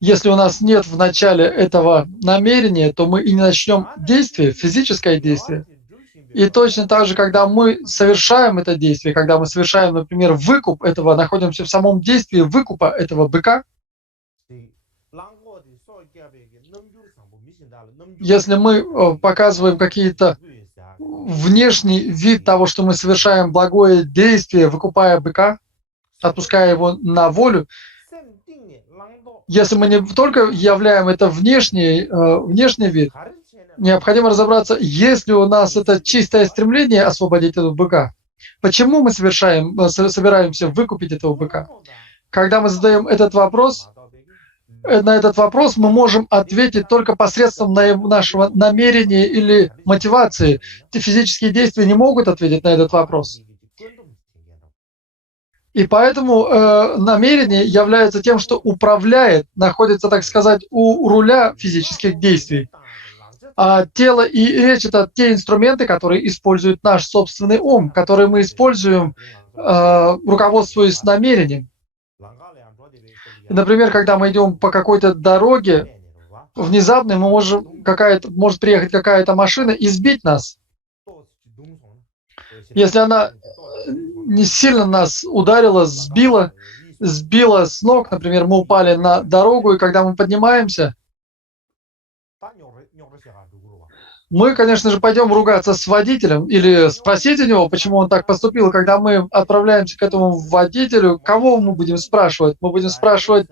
если у нас нет в начале этого намерения, то мы и не начнем действие, физическое действие. И точно так же, когда мы совершаем это действие, когда мы совершаем, например, выкуп этого, находимся в самом действии выкупа этого быка, если мы показываем какие-то внешний вид того, что мы совершаем благое действие, выкупая быка, отпуская его на волю, если мы не только являем это внешний вид, необходимо разобраться, есть ли у нас это чистое стремление освободить этого быка. Почему мы собираемся выкупить этого быка? Когда мы задаем этот вопрос, на этот вопрос мы можем ответить только посредством нашего намерения или мотивации. Эти физические действия не могут ответить на этот вопрос. И поэтому намерение является тем, что управляет, находится, так сказать, у руля физических действий. А тело и речь — это те инструменты, которые использует наш собственный ум, которые мы используем, руководствуясь намерением. Например, когда мы идем по какой-то дороге, внезапно может приехать какая-то машина и сбить нас. Если она не сильно нас ударила, сбила с ног, например, мы упали на дорогу, и когда мы поднимаемся, мы, конечно же, пойдем ругаться с водителем или спросить у него, почему он так поступил. Когда мы отправляемся к этому водителю, кого мы будем спрашивать? Мы будем спрашивать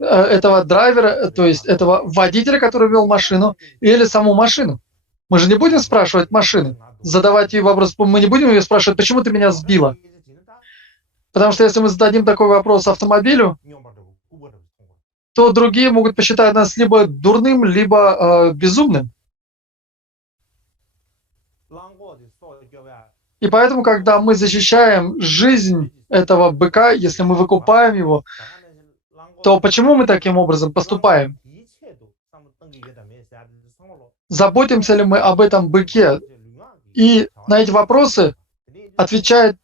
этого драйвера, то есть этого водителя, который вел машину, или саму машину. Мы же не будем спрашивать машины, задавать ей вопрос. Мы не будем ее спрашивать, почему ты меня сбила? Потому что если мы зададим такой вопрос автомобилю, то другие могут посчитать нас либо дурным, либо безумным. И поэтому, когда мы защищаем жизнь этого быка, если мы выкупаем его, то почему мы таким образом поступаем? Заботимся ли мы об этом быке? И на эти вопросы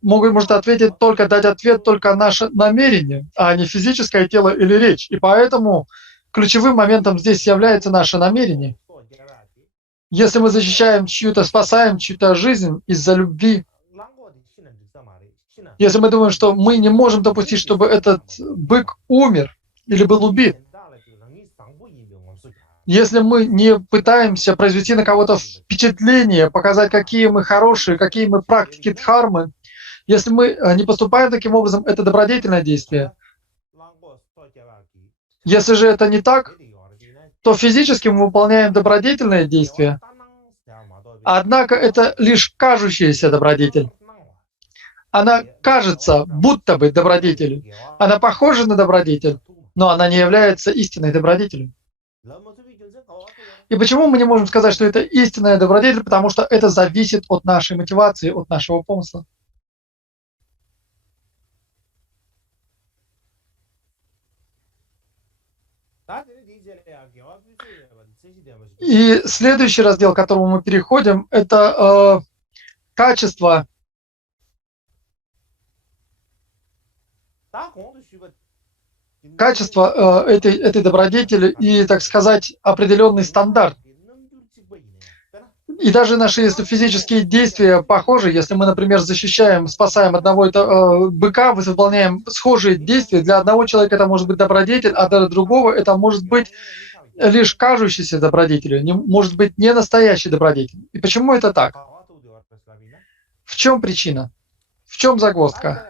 может ответить только, дать ответ только наше намерение, а не физическое тело или речь. И поэтому ключевым моментом здесь является наше намерение. Если мы защищаем чью-то, спасаем чью-то жизнь из-за любви, если мы думаем, что мы не можем допустить, чтобы этот бык умер или был убит, если мы не пытаемся произвести на кого-то впечатление, показать, какие мы хорошие, какие мы практики дхармы, если мы не поступаем таким образом, это добродетельное действие. Если же это не так, то физически мы выполняем добродетельное действие. Однако это лишь кажущаяся добродетель. Она кажется будто бы добродетелью. Она похожа на добродетель, но она не является истинной добродетелью. И почему мы не можем сказать, что это истинная добродетель? Потому что это зависит от нашей мотивации, от нашего помысла. И следующий раздел, к которому мы переходим, это качество. Качество этой добродетели и, так сказать, определенный стандарт. И даже наши если физические действия похожи, если мы, например, защищаем, спасаем одного быка, выполняем схожие действия, для одного человека это может быть добродетель, а для другого это может быть лишь кажущейся добродетелью, может быть не настоящей добродетелью. И почему это так? В чем причина? В чем загвоздка?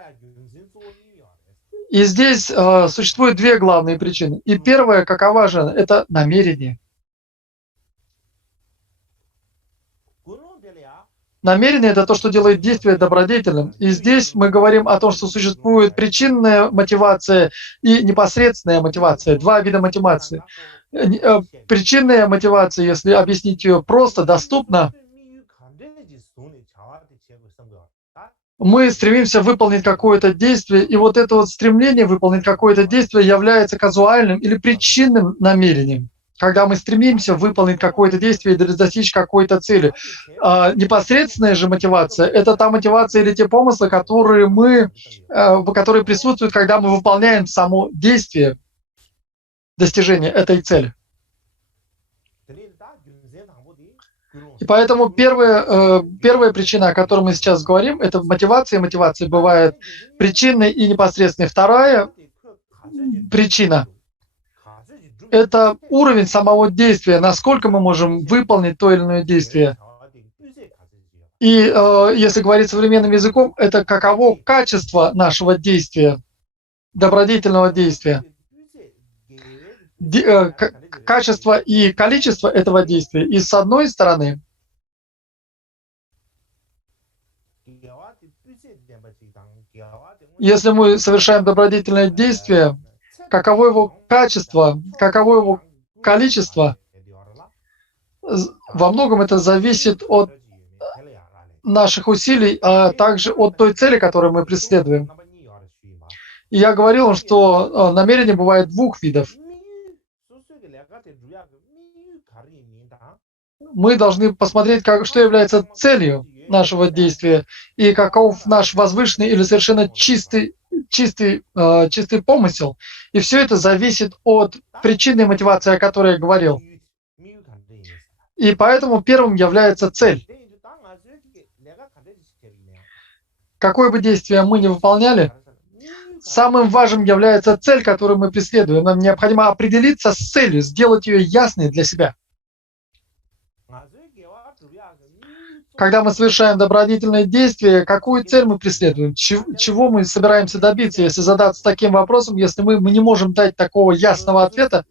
И здесь существует две главные причины. И первая, какова же, это намерение. Намерение — это то, что делает действие добродетельным. И здесь мы говорим о том, что существует причинная мотивация и непосредственная мотивация, два вида мотивации. Причинная мотивация, если объяснить ее просто, доступно, мы стремимся выполнить какое-то действие, и вот это вот стремление выполнить какое-то действие является казуальным или причинным намерением, когда мы стремимся выполнить какое-то действие или достичь какой-то цели. Непосредственная же мотивация — это та мотивация или те помыслы, которые присутствуют, когда мы выполняем само действие достижения этой цели. И поэтому первая причина, о которой мы сейчас говорим, это мотивация. Мотивация бывает причинной и непосредственной. Вторая причина — это уровень самого действия, насколько мы можем выполнить то или иное действие. И если говорить современным языком, это каково качество нашего действия, добродетельного действия. Качество и количество этого действия. И с одной стороны, если мы совершаем добродетельное действие, каково его качество, каково его количество, во многом это зависит от наших усилий, а также от той цели, которую мы преследуем. И я говорил, что намерение бывает двух видов. Мы должны посмотреть, что является целью нашего действия и каков наш возвышенный или совершенно чистый помысел. И все это зависит от причинной мотивации, о которой я говорил. И поэтому первым является цель. какое бы действие мы ни выполняли, самым важным является цель, которую мы преследуем. Нам необходимо определиться с целью, сделать ее ясной для себя. Когда мы совершаем добродетельные действия, какую цель мы преследуем, чего мы собираемся добиться? Если задаться таким вопросом, если мы не можем дать такого ясного ответа,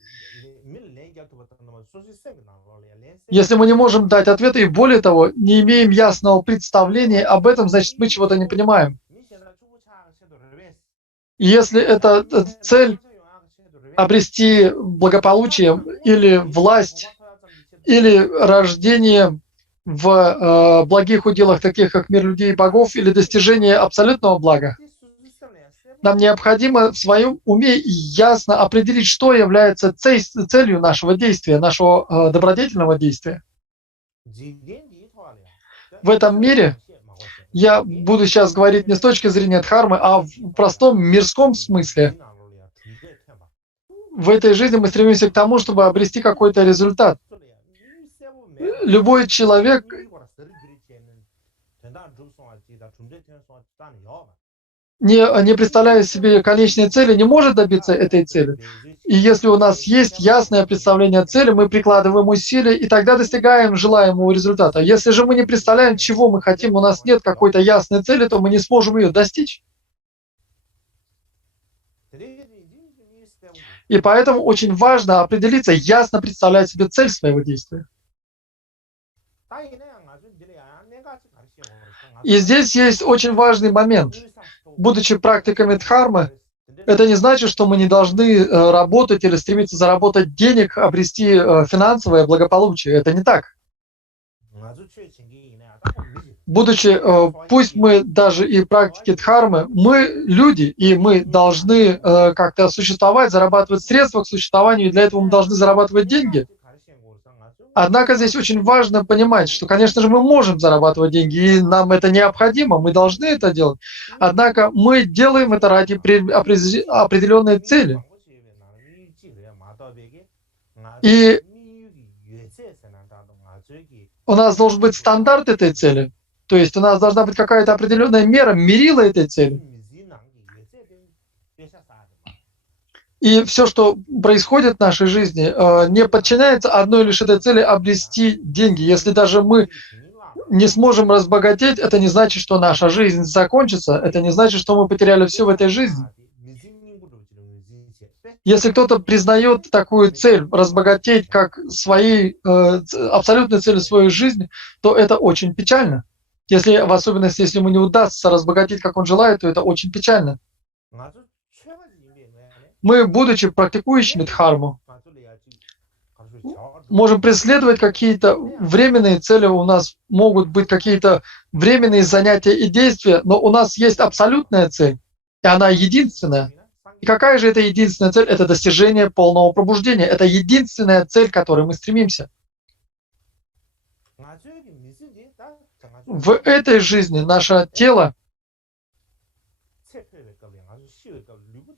если мы не можем дать ответа и более того, не имеем ясного представления об этом, значит мы чего-то не понимаем. И если это цель обрести благополучие или власть, или рождение в благих уделах, таких как мир людей и богов, или достижение абсолютного блага, нам необходимо в своем уме ясно определить, что является целью нашего действия, нашего добродетельного действия. В этом мире, я буду сейчас говорить не с точки зрения дхармы, а в простом мирском смысле. В этой жизни мы стремимся к тому, чтобы обрести какой-то результат. Любой человек, не представляя себе конечной цели, не может добиться этой цели. И если у нас есть ясное представление о цели, мы прикладываем усилия и тогда достигаем желаемого результата. Если же мы не представляем, чего мы хотим, у нас нет какой-то ясной цели, то мы не сможем ее достичь. И поэтому очень важно определиться, ясно представлять себе цель своего действия. И здесь есть очень важный момент. Будучи практиками дхармы, это не значит, что мы не должны работать или стремиться заработать денег, обрести финансовое благополучие. Это не так. Будучи, пусть мы даже и практики дхармы, мы люди, и мы должны как-то существовать, зарабатывать средства к существованию, и для этого мы должны зарабатывать деньги. Однако здесь очень важно понимать, что, конечно же, мы можем зарабатывать деньги, и нам это необходимо, мы должны это делать. Однако мы делаем это ради определенной цели. И у нас должен быть стандарт этой цели. То есть у нас должна быть какая-то определенная мера, мерила этой цели. И все, что происходит в нашей жизни, не подчиняется одной лишь этой цели обрести деньги. Если даже мы не сможем разбогатеть, это не значит, что наша жизнь закончится, это не значит, что мы потеряли все в этой жизни. Если кто-то признает такую цель, разбогатеть, как своей абсолютной целью своей жизни, то это очень печально. Если, в особенности, если ему не удастся разбогатеть, как он желает, то это очень печально. Мы, будучи практикующими дхарму, можем преследовать какие-то временные цели, у нас могут быть какие-то временные занятия и действия, но у нас есть абсолютная цель, и она единственная. И какая же это единственная цель? Это достижение полного пробуждения. Это единственная цель, к которой мы стремимся. В этой жизни наше тело,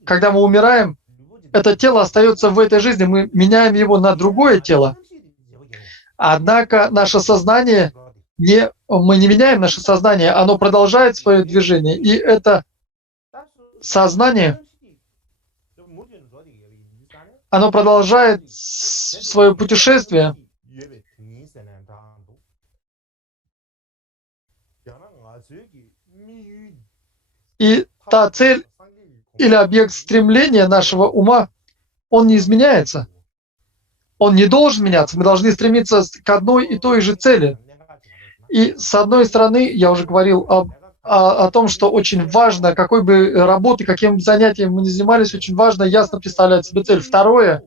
когда мы умираем, это тело остается в этой жизни, мы меняем его на другое тело. Однако наше сознание, мы не меняем наше сознание, оно продолжает свое движение. И это сознание, оно продолжает свое путешествие. И та цель или объект стремления нашего ума, он не изменяется. Он не должен меняться. Мы должны стремиться к одной и той же цели. И с одной стороны, я уже говорил о том, что очень важно, какой бы работой, каким занятием мы ни занимались, очень важно ясно представлять себе цель. Второе,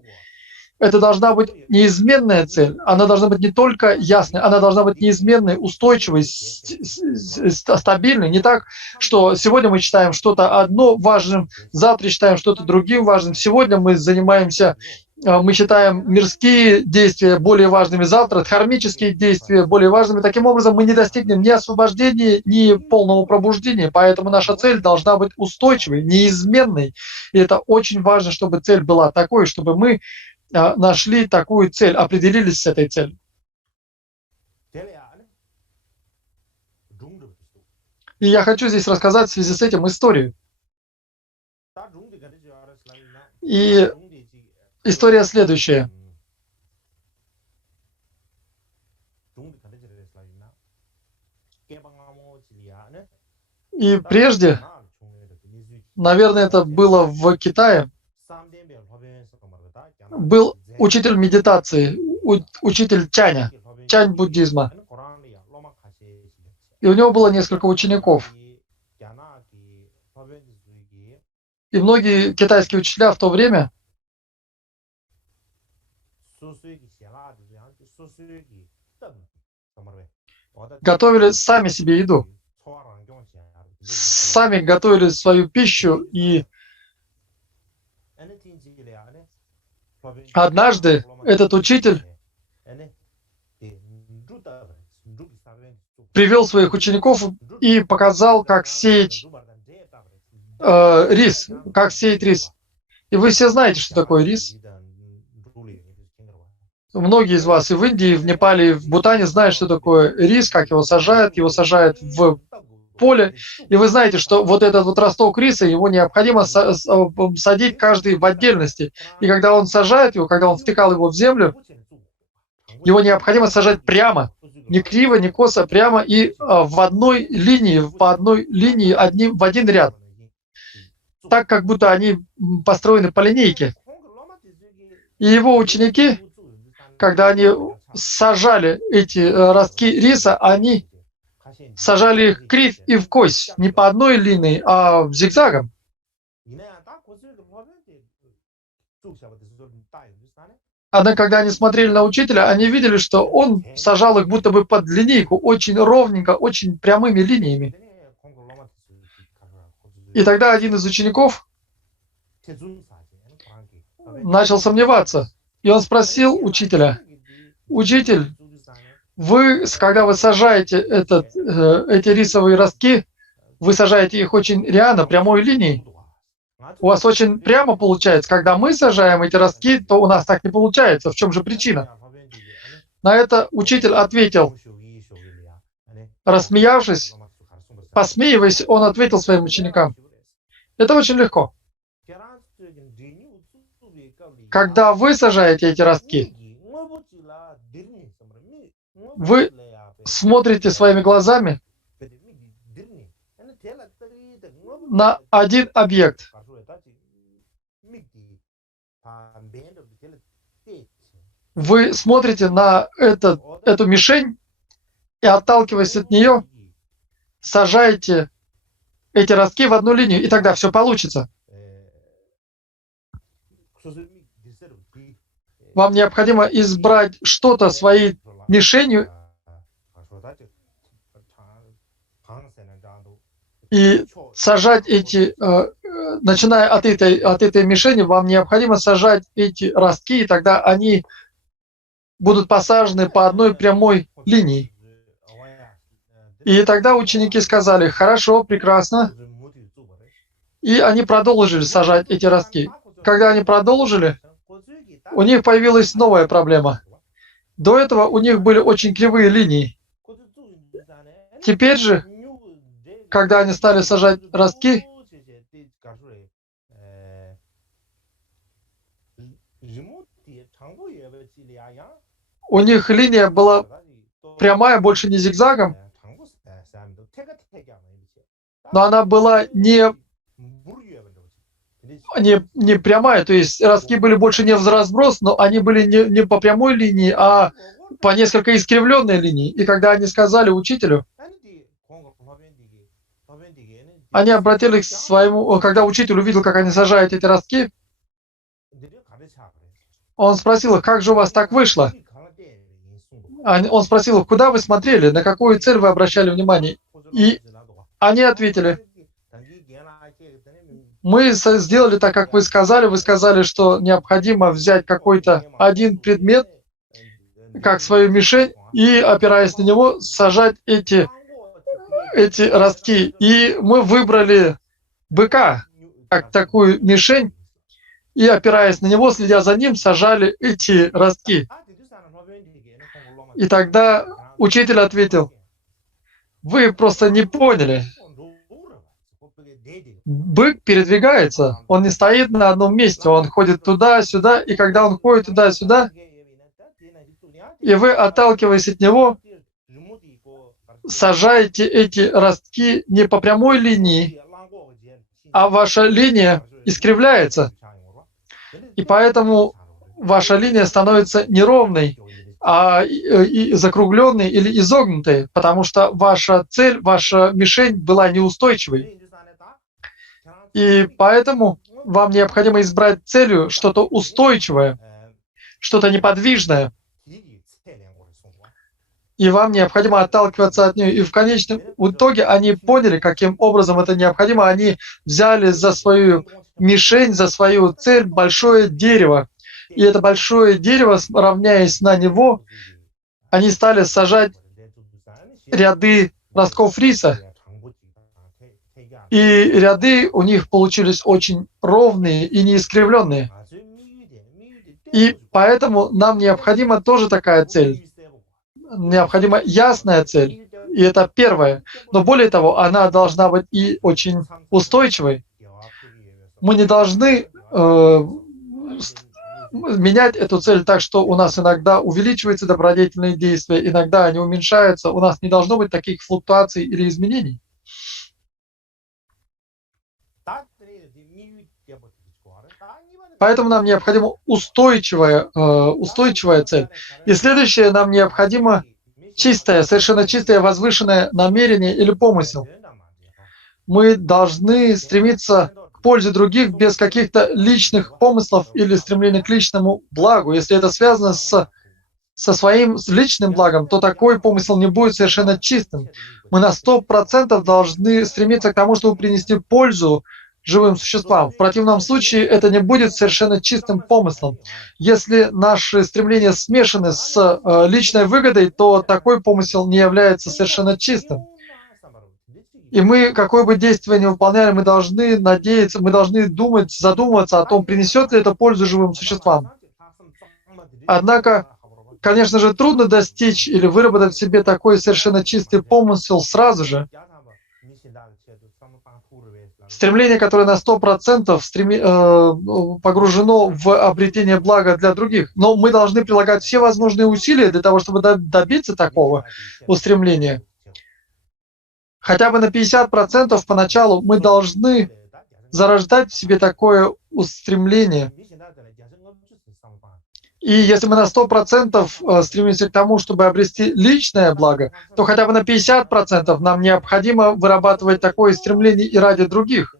это должна быть неизменная цель. Она должна быть не только ясной, она должна быть неизменной, устойчивой, стабильной. Не так, что сегодня мы считаем что-то одно важным, завтра считаем что-то другим важным. Сегодня мы занимаемся, мы считаем мирские действия более важными, завтра дхармические действия более важными. Таким образом, мы не достигнем ни освобождения, ни полного пробуждения. Поэтому наша цель должна быть устойчивой, неизменной. И это очень важно, чтобы цель была такой, чтобы мы нашли такую цель, определились с этой целью. И я хочу здесь рассказать в связи с этим историю. И история следующая. И прежде, наверное, это было в Китае, был учитель медитации, учитель Чаня, Чань буддизма. И у него было несколько учеников. И многие китайские учителя в то время готовили сами себе еду. Сами готовили свою пищу, и однажды этот учитель привел своих учеников и показал, как сеять рис, как сеять рис. И вы все знаете, что такое рис. Многие из вас и в Индии, и в Непале, и в Бутане знают, что такое рис, как его сажают в поле. И вы знаете, что вот этот вот росток риса, его необходимо садить каждый в отдельности. И когда он сажает его, когда он втыкал его в землю, его необходимо сажать прямо, не криво, не косо, прямо и в одной линии, по одной линии, в один ряд. Так, как будто они построены по линейке. И его ученики, когда они сажали эти ростки риса, они сажали их кривь и вкось, не по одной линии, а зигзагом. Однако, когда они смотрели на учителя, они видели, что он сажал их будто бы под линейку, очень ровненько, очень прямыми линиями. И тогда один из учеников начал сомневаться. И он спросил учителя: «Учитель, когда вы сажаете эти рисовые ростки, вы сажаете их очень рьяно, прямой линией. У вас очень прямо получается. Когда мы сажаем эти ростки, то у нас так не получается. В чем же причина?» На это учитель ответил, рассмеявшись, посмеиваясь, он ответил своим ученикам: «Это очень легко. Когда вы сажаете эти ростки, вы смотрите своими глазами на один объект. Вы смотрите на эту мишень и, отталкиваясь от нее, сажаете эти ростки в одну линию, и тогда все получится. Вам необходимо избрать что-то своей мишенью и сажать начиная от этой мишени, вам необходимо сажать эти ростки, и тогда они будут посажены по одной прямой линии. И тогда ученики сказали: «Хорошо, прекрасно». И они продолжили сажать эти ростки. Когда они продолжили, у них появилась новая проблема. До этого у них были очень кривые линии. Теперь же, когда они стали сажать ростки, у них линия была прямая, больше не зигзагом, но она была не прямая, то есть ростки были больше не в разброс, но они были не по прямой линии, а по несколько искривленной линии. И когда они сказали учителю, они обратились к своему, когда учитель увидел, как они сажают эти ростки, он спросил их: «Как же у вас так вышло?» Он спросил их: «Куда вы смотрели, на какую цель вы обращали внимание?» И они ответили: «Мы сделали так, как вы сказали, что необходимо взять какой-то один предмет, как свою мишень, и, опираясь на него, сажать эти ростки. И мы выбрали быка как такую мишень, и, опираясь на него, следя за ним, сажали эти ростки». И тогда учитель ответил: «Вы просто не поняли. Бык передвигается, он не стоит на одном месте, он ходит туда-сюда, и когда он ходит туда-сюда, и вы, отталкиваясь от него, сажаете эти ростки не по прямой линии, а ваша линия искривляется. И поэтому ваша линия становится неровной, и закругленной или изогнутой, потому что ваша цель, ваша мишень была неустойчивой. И поэтому вам необходимо избрать целью что-то устойчивое, что-то неподвижное. И вам необходимо отталкиваться от нее. И в конечном итоге они поняли, каким образом это необходимо. Они взяли за свою мишень, за свою цель большое дерево. И это большое дерево, равняясь на него, они стали сажать ряды ростков риса. И ряды у них получились очень ровные и не искривленные. И поэтому нам необходима тоже такая цель. Необходима ясная цель. И это первое. Но более того, она должна быть и очень устойчивой. Мы не должны менять эту цель так, что у нас иногда увеличиваются добродетельные действия, иногда они уменьшаются. У нас не должно быть таких флуктуаций или изменений. Поэтому нам необходима устойчивая цель. И следующее, нам необходимо чистое, совершенно чистое, возвышенное намерение или помысел. Мы должны стремиться к пользе других без каких-то личных помыслов или стремления к личному благу. Если это связано со своим личным благом, то такой помысел не будет совершенно чистым. Мы на 100% должны стремиться к тому, чтобы принести пользу живым существам. В противном случае это не будет совершенно чистым помыслом. Если наши стремления смешаны с личной выгодой, то такой помысел не является совершенно чистым. И мы, какое бы действие ни выполняли, мы должны надеяться, мы должны задумываться о том, принесет ли это пользу живым существам. Однако, конечно же, трудно достичь или выработать в себе такой совершенно чистый помысел сразу же. Стремление, которое на 100% погружено в обретение блага для других. Но мы должны прилагать все возможные усилия для того, чтобы добиться такого устремления. Хотя бы на 50% поначалу мы должны зарождать в себе такое устремление. И если мы на 100% стремимся к тому, чтобы обрести личное благо, то хотя бы на 50% нам необходимо вырабатывать такое стремление и ради других.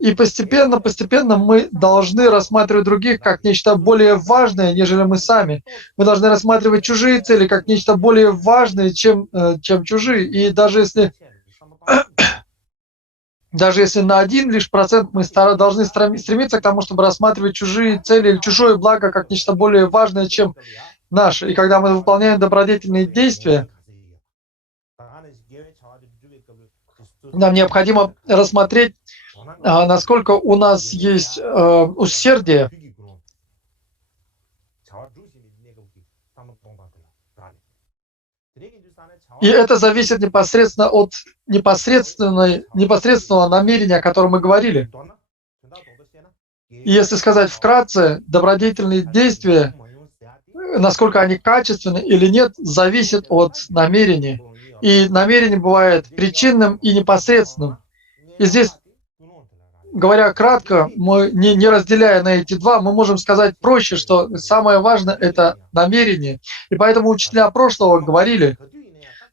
И постепенно мы должны рассматривать других как нечто более важное, нежели мы сами. Мы должны рассматривать чужие цели как нечто более важное, чем чужие. И даже если на 1 лишь процент мы должны стремиться к тому, чтобы рассматривать чужие цели или чужое благо как нечто более важное, чем наше. И когда мы выполняем добродетельные действия, нам необходимо рассмотреть, насколько у нас есть усердие. И это зависит непосредственно от непосредственного намерения, о котором мы говорили. И если сказать вкратце, добродетельные действия, насколько они качественны или нет, зависит от намерения. И намерение бывает причинным и непосредственным. И здесь, говоря кратко, мы не разделяя на эти два, мы можем сказать проще, что самое важное — это намерение. И поэтому учителя прошлого говорили,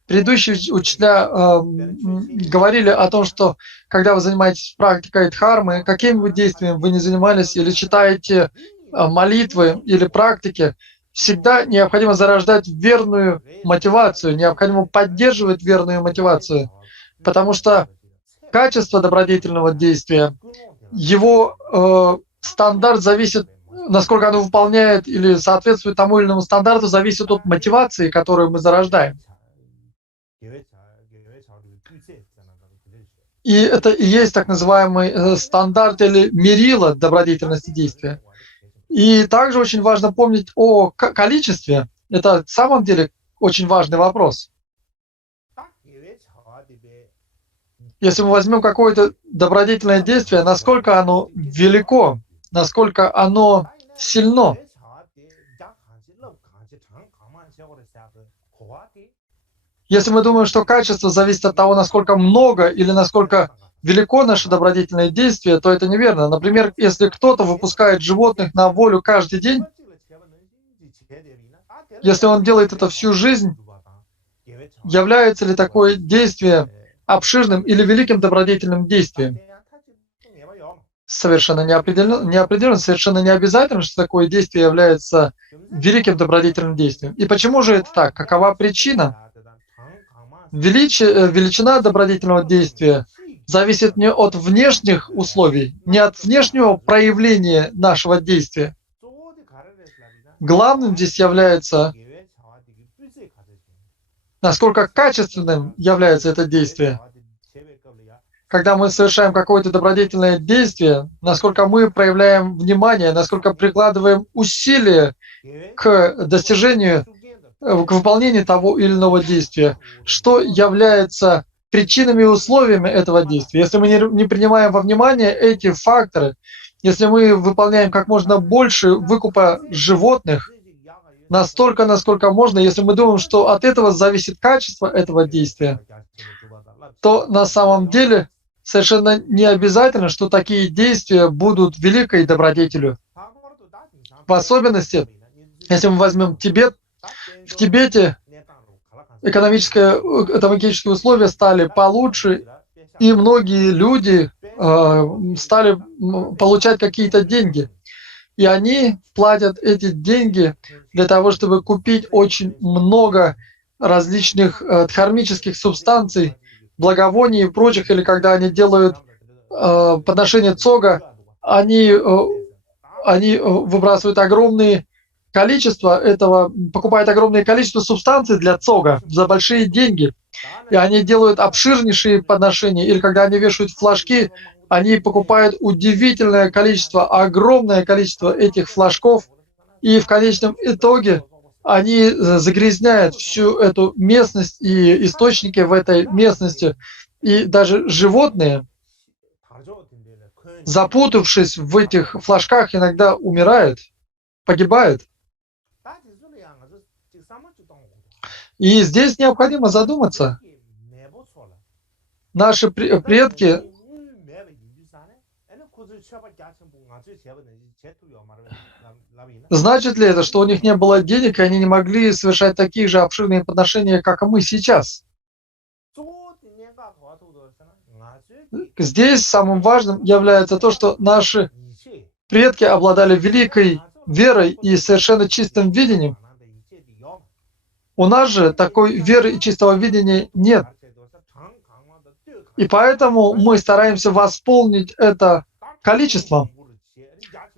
предыдущие учителя говорили о том, что когда вы занимаетесь практикой дхармы, какими бы действиями вы ни занимались, или читаете молитвы или практики, всегда необходимо зарождать верную мотивацию, необходимо поддерживать верную мотивацию, потому что качество добродетельного действия, его стандарт зависит, насколько оно выполняет или соответствует тому или иному стандарту, зависит от мотивации, которую мы зарождаем. И это и есть так называемый стандарт или мерило добродетельности действия. И также очень важно помнить о количестве. Это в самом деле очень важный вопрос. Если мы возьмем какое-то добродетельное действие, насколько оно велико, насколько оно сильно. Если мы думаем, что качество зависит от того, насколько много или насколько велико наше добродетельное действие, то это неверно. Например, если кто-то выпускает животных на волю каждый день, если он делает это всю жизнь, является ли такое действие обширным или великим добродетельным действием? Совершенно неопределенно, совершенно не обязательно, что такое действие является великим добродетельным действием. И почему же это так? Какова причина? Величина добродетельного действия зависит не от внешних условий, не от внешнего проявления нашего действия. Главным здесь является, насколько качественным является это действие. Когда мы совершаем какое-то добродетельное действие, насколько мы проявляем внимание, насколько прикладываем усилия к достижению, к выполнению того или иного действия, что является причинами и условиями этого действия. Если мы не принимаем во внимание эти факторы, если мы выполняем как можно больше выкупа животных, настолько, насколько можно, если мы думаем, что от этого зависит качество этого действия, то на самом деле совершенно не обязательно, что такие действия будут великой добродетелью. В особенности, если мы возьмем Тибет, в Тибете экономические условия стали получше, и многие люди стали получать какие-то деньги. И они платят эти деньги для того, чтобы купить очень много различных дхармических субстанций, благовоний и прочих, или когда они делают подношение цога, они выбрасывают огромные количество этого, покупают огромное количество субстанций для цога за большие деньги. И они делают обширнейшие подношения. Или когда они вешают флажки, они покупают удивительное количество, огромное количество этих флажков. И в конечном итоге они загрязняют всю эту местность и источники в этой местности. И даже животные, запутавшись в этих флажках, иногда умирают, погибают. И здесь необходимо задуматься. Наши предки, значит ли это, что у них не было денег, и они не могли совершать такие же обширные подношения, как и мы сейчас? Здесь самым важным является то, что наши предки обладали великой верой и совершенно чистым видением. У нас же такой веры и чистого видения нет. И поэтому мы стараемся восполнить это количеством.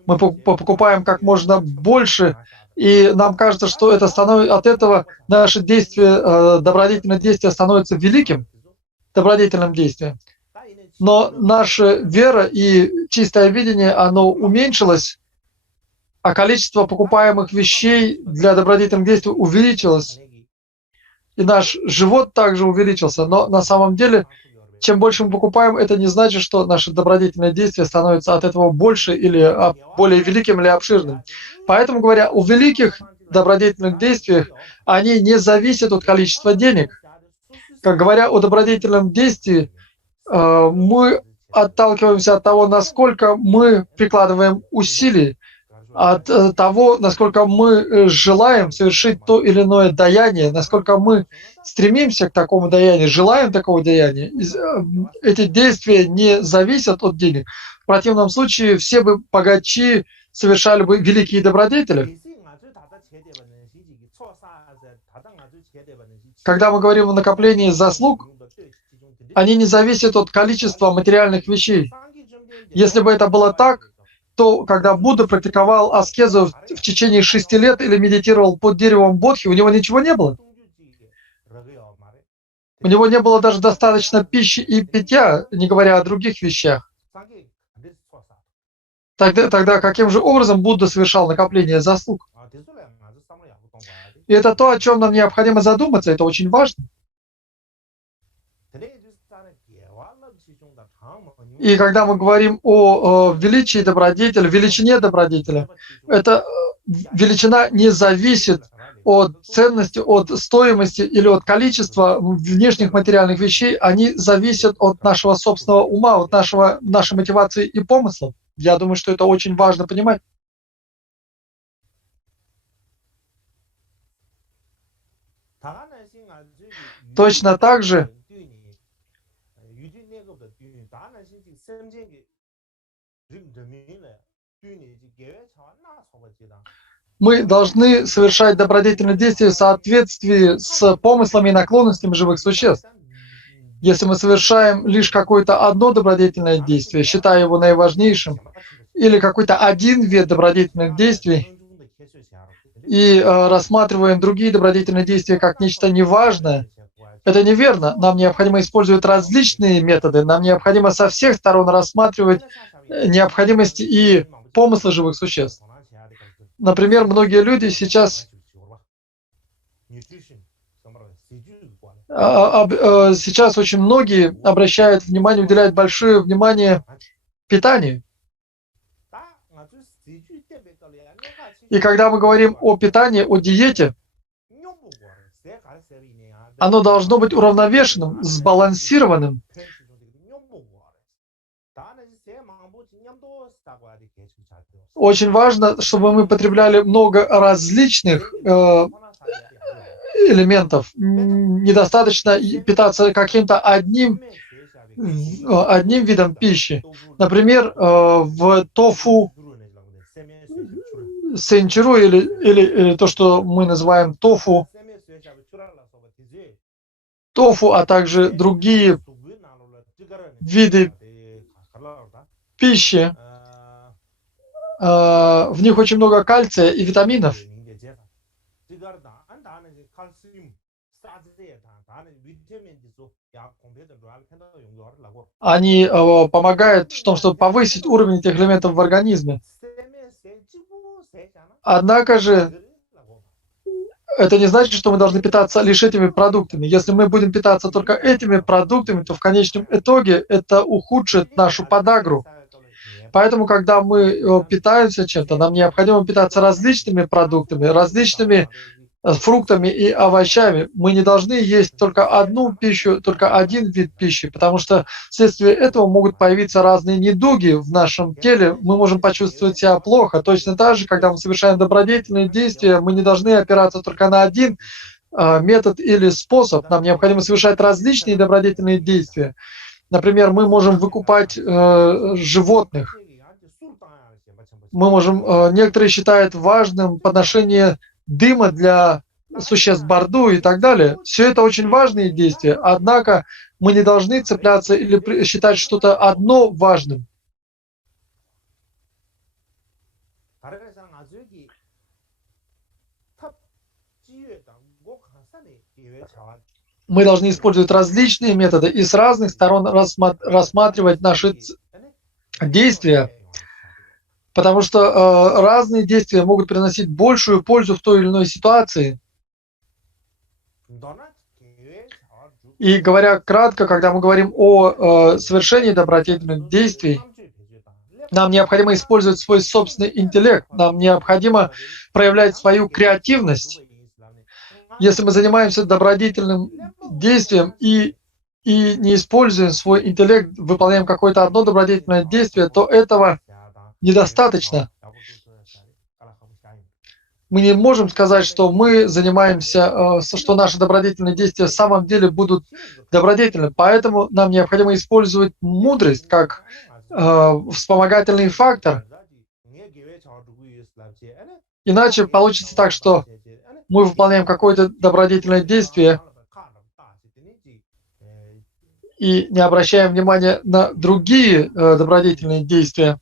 Мы покупаем как можно больше, и нам кажется, что от этого наше действие, добродетельное действие становится великим добродетельным действием. Но наша вера и чистое видение, оно уменьшилось, а количество покупаемых вещей для добродетельных действий увеличилось. И наш живот также увеличился. Но на самом деле, чем больше мы покупаем, это не значит, что наше добродетельное действие становится от этого больше или более великим или обширным. Поэтому, говоря о великих добродетельных действиях, они не зависят от количества денег. Как говоря о добродетельном действии, мы отталкиваемся от того, насколько мы прикладываем усилий, от того, насколько мы желаем совершить то или иное даяние, насколько мы стремимся к такому даянию, желаем такого даяния. Эти действия не зависят от денег. В противном случае все бы богачи совершали бы великие добродетели. Когда мы говорим о накоплении заслуг, они не зависят от количества материальных вещей. Если бы это было так, то когда Будда практиковал аскезу в течение 6 лет или медитировал под деревом Бодхи, у него ничего не было. У него не было даже достаточно пищи и питья, не говоря о других вещах. Тогда каким же образом Будда совершал накопление заслуг? И это то, о чем нам необходимо задуматься, это очень важно. И когда мы говорим о величии добродетели, величине добродетели, эта величина не зависит от ценности, от стоимости или от количества внешних материальных вещей, они зависят от нашего собственного ума, от нашей мотивации и помыслов. Я думаю, что это очень важно понимать. Точно так же мы должны совершать добродетельные действия в соответствии с помыслами и наклонностями живых существ. Если мы совершаем лишь какое-то одно добродетельное действие, считая его наиважнейшим, или какой-то один вид добродетельных действий, и рассматриваем другие добродетельные действия как нечто неважное, это неверно. Нам необходимо использовать различные методы, нам необходимо со всех сторон рассматривать необходимости и помыслы живых существ. Например, многие люди сейчас очень многие обращают внимание, уделяют большое внимание питанию. И когда мы говорим о питании, о диете, оно должно быть уравновешенным, сбалансированным. Очень важно, чтобы мы потребляли много различных элементов. Недостаточно питаться каким-то одним видом пищи. Например, в тофу, сенчуру или то, что мы называем тофу, а также другие виды пищи, в них очень много кальция и витаминов. Они помогают в том, чтобы повысить уровень этих элементов в организме. Однако же это не значит, что мы должны питаться лишь этими продуктами. Если мы будем питаться только этими продуктами, то в конечном итоге это ухудшит нашу подагру. Поэтому, когда мы питаемся чем-то, нам необходимо питаться различными продуктами, различными фруктами и овощами. Мы не должны есть только одну пищу, только один вид пищи, потому что вследствие этого могут появиться разные недуги в нашем теле. Мы можем почувствовать себя плохо. Точно так же, когда мы совершаем добродетельные действия, мы не должны опираться только на один метод или способ. Нам необходимо совершать различные добродетельные действия. Например, мы можем выкупать животных. Мы можем, некоторые считают важным подношение дыма для существ Борду и так далее. Все это очень важные действия, однако мы не должны цепляться или считать что-то одно важным. Мы должны использовать различные методы и с разных сторон рассматривать наши действия, потому что разные действия могут приносить большую пользу в той или иной ситуации. И говоря кратко, когда мы говорим о совершении добродетельных действий, нам необходимо использовать свой собственный интеллект, нам необходимо проявлять свою креативность. Если мы занимаемся добродетельным действием и не используем свой интеллект, выполняем какое-то одно добродетельное действие, то этого недостаточно. Мы не можем сказать, что мы занимаемся, что наши добродетельные действия в самом деле будут добродетельны. Поэтому нам необходимо использовать мудрость как вспомогательный фактор. Иначе получится так, что мы выполняем какое-то добродетельное действие и не обращаем внимания на другие добродетельные действия.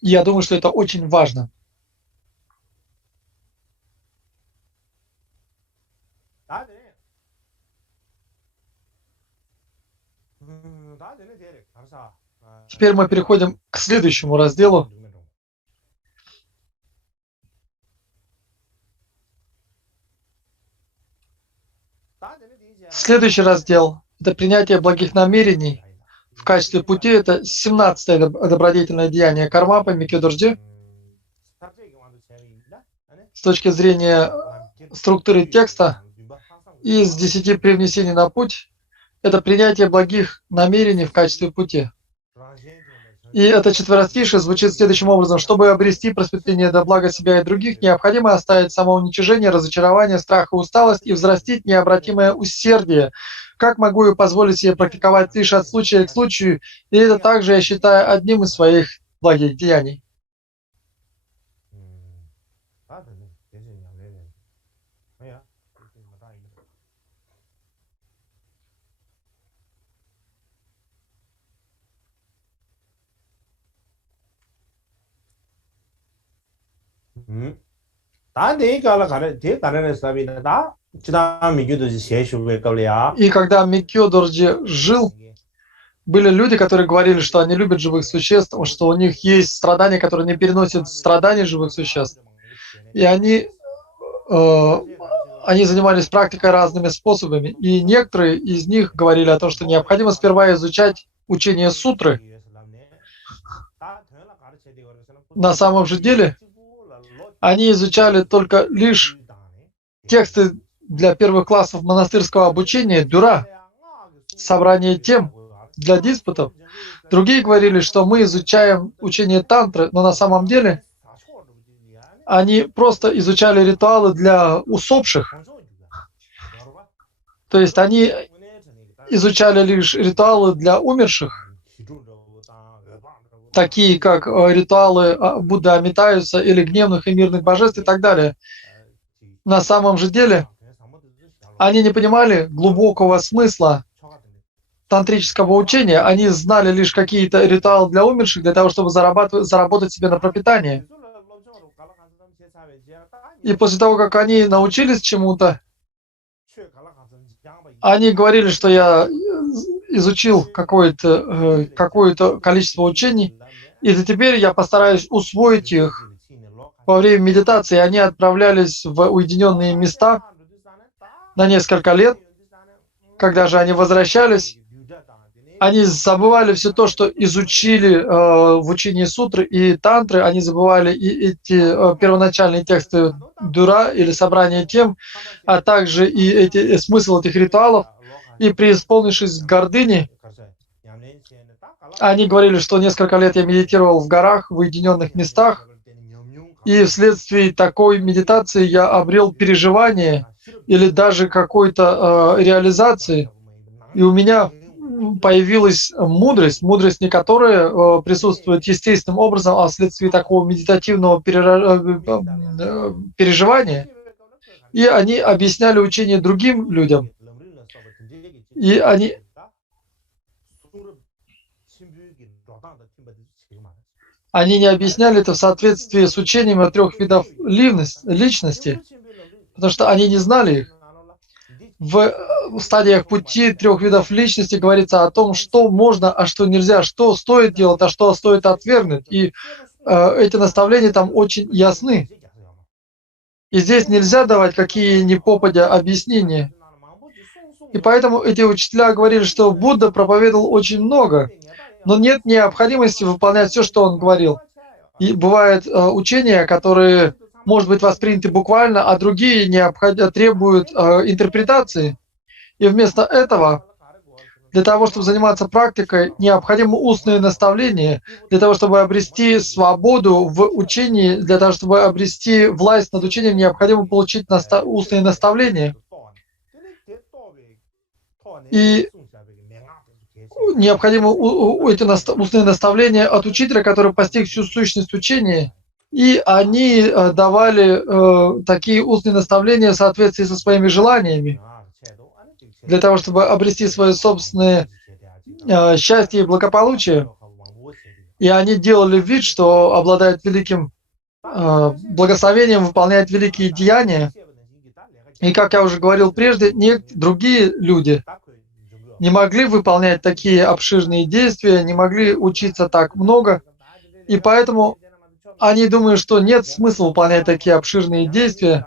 Я думаю, что это очень важно. Теперь мы переходим к следующему разделу. Следующий раздел — это принятие благих намерений. В качестве пути это 17-е добродетельное деяние кармапа Микёдорджи. С точки зрения структуры текста, из 10 привнесений на путь — это принятие благих намерений в качестве пути. И это четверостишее звучит следующим образом. Чтобы обрести просветление до блага себя и других, необходимо оставить самоуничижение, разочарование, страх и усталость и взрастить необратимое усердие. Как могу я позволить себе практиковать лишь от случая к случаю, и это также я считаю одним из своих благих деяний. И когда Микёдорджи жил, были люди, которые говорили, что они любят живых существ, что у них есть страдания, которые не переносят страданий живых существ. И они занимались практикой разными способами. И некоторые из них говорили о том, что необходимо сперва изучать учение сутры. На самом же деле, они изучали только лишь тексты для первых классов монастырского обучения, дюра, собрание тем для диспутов. Другие говорили, что мы изучаем учение тантры, но на самом деле они просто изучали ритуалы для усопших. То есть они изучали лишь ритуалы для умерших, такие как ритуалы Будды Амитаюса или гневных и мирных божеств и так далее. На самом же деле они не понимали глубокого смысла тантрического учения. Они знали лишь какие-то ритуалы для умерших, для того, чтобы заработать себе на пропитание. И после того, как они научились чему-то, они говорили, что я изучил какое-то количество учений, и теперь я постараюсь усвоить их во время медитации. Они отправлялись в уединенные места на несколько лет. Когда же они возвращались, они забывали все то, что изучили в учении сутры и тантры, они забывали и эти первоначальные тексты дура или собрания тем, а также и смысл этих ритуалов. И преисполнившись гордыни, они говорили, что несколько лет я медитировал в горах, в уединенных местах, и вследствие такой медитации я обрел переживание или даже какой-то реализации, и у меня появилась мудрость, не которая присутствует естественным образом, а вследствие такого медитативного переживания. И они объясняли учение другим людям. И они не объясняли это в соответствии с учениями о 3 видах личности, потому что они не знали их. В стадиях пути 3 видов личности говорится о том, что можно, а что нельзя, что стоит делать, а что стоит отвергнуть. И эти наставления там очень ясны. И здесь нельзя давать какие ни попадя объяснения. И поэтому эти учителя говорили, что Будда проповедовал очень много, но нет необходимости выполнять все, что он говорил. И бывают учения, которые, может быть, восприняты буквально, а другие требуют интерпретации. И вместо этого, для того, чтобы заниматься практикой, необходимо устное наставление. Для того, чтобы обрести свободу в учении, для того, чтобы обрести власть над учением, необходимо получить устные наставления. И необходимо эти устные наставления от учителя, который постиг всю сущность учения. И они давали такие устные наставления в соответствии со своими желаниями, для того, чтобы обрести свое собственное счастье и благополучие. И они делали вид, что обладают великим благословением, выполняют великие деяния. И, как я уже говорил прежде, другие люди не могли выполнять такие обширные действия, не могли учиться так много. И поэтому они думают, что нет смысла выполнять такие обширные действия.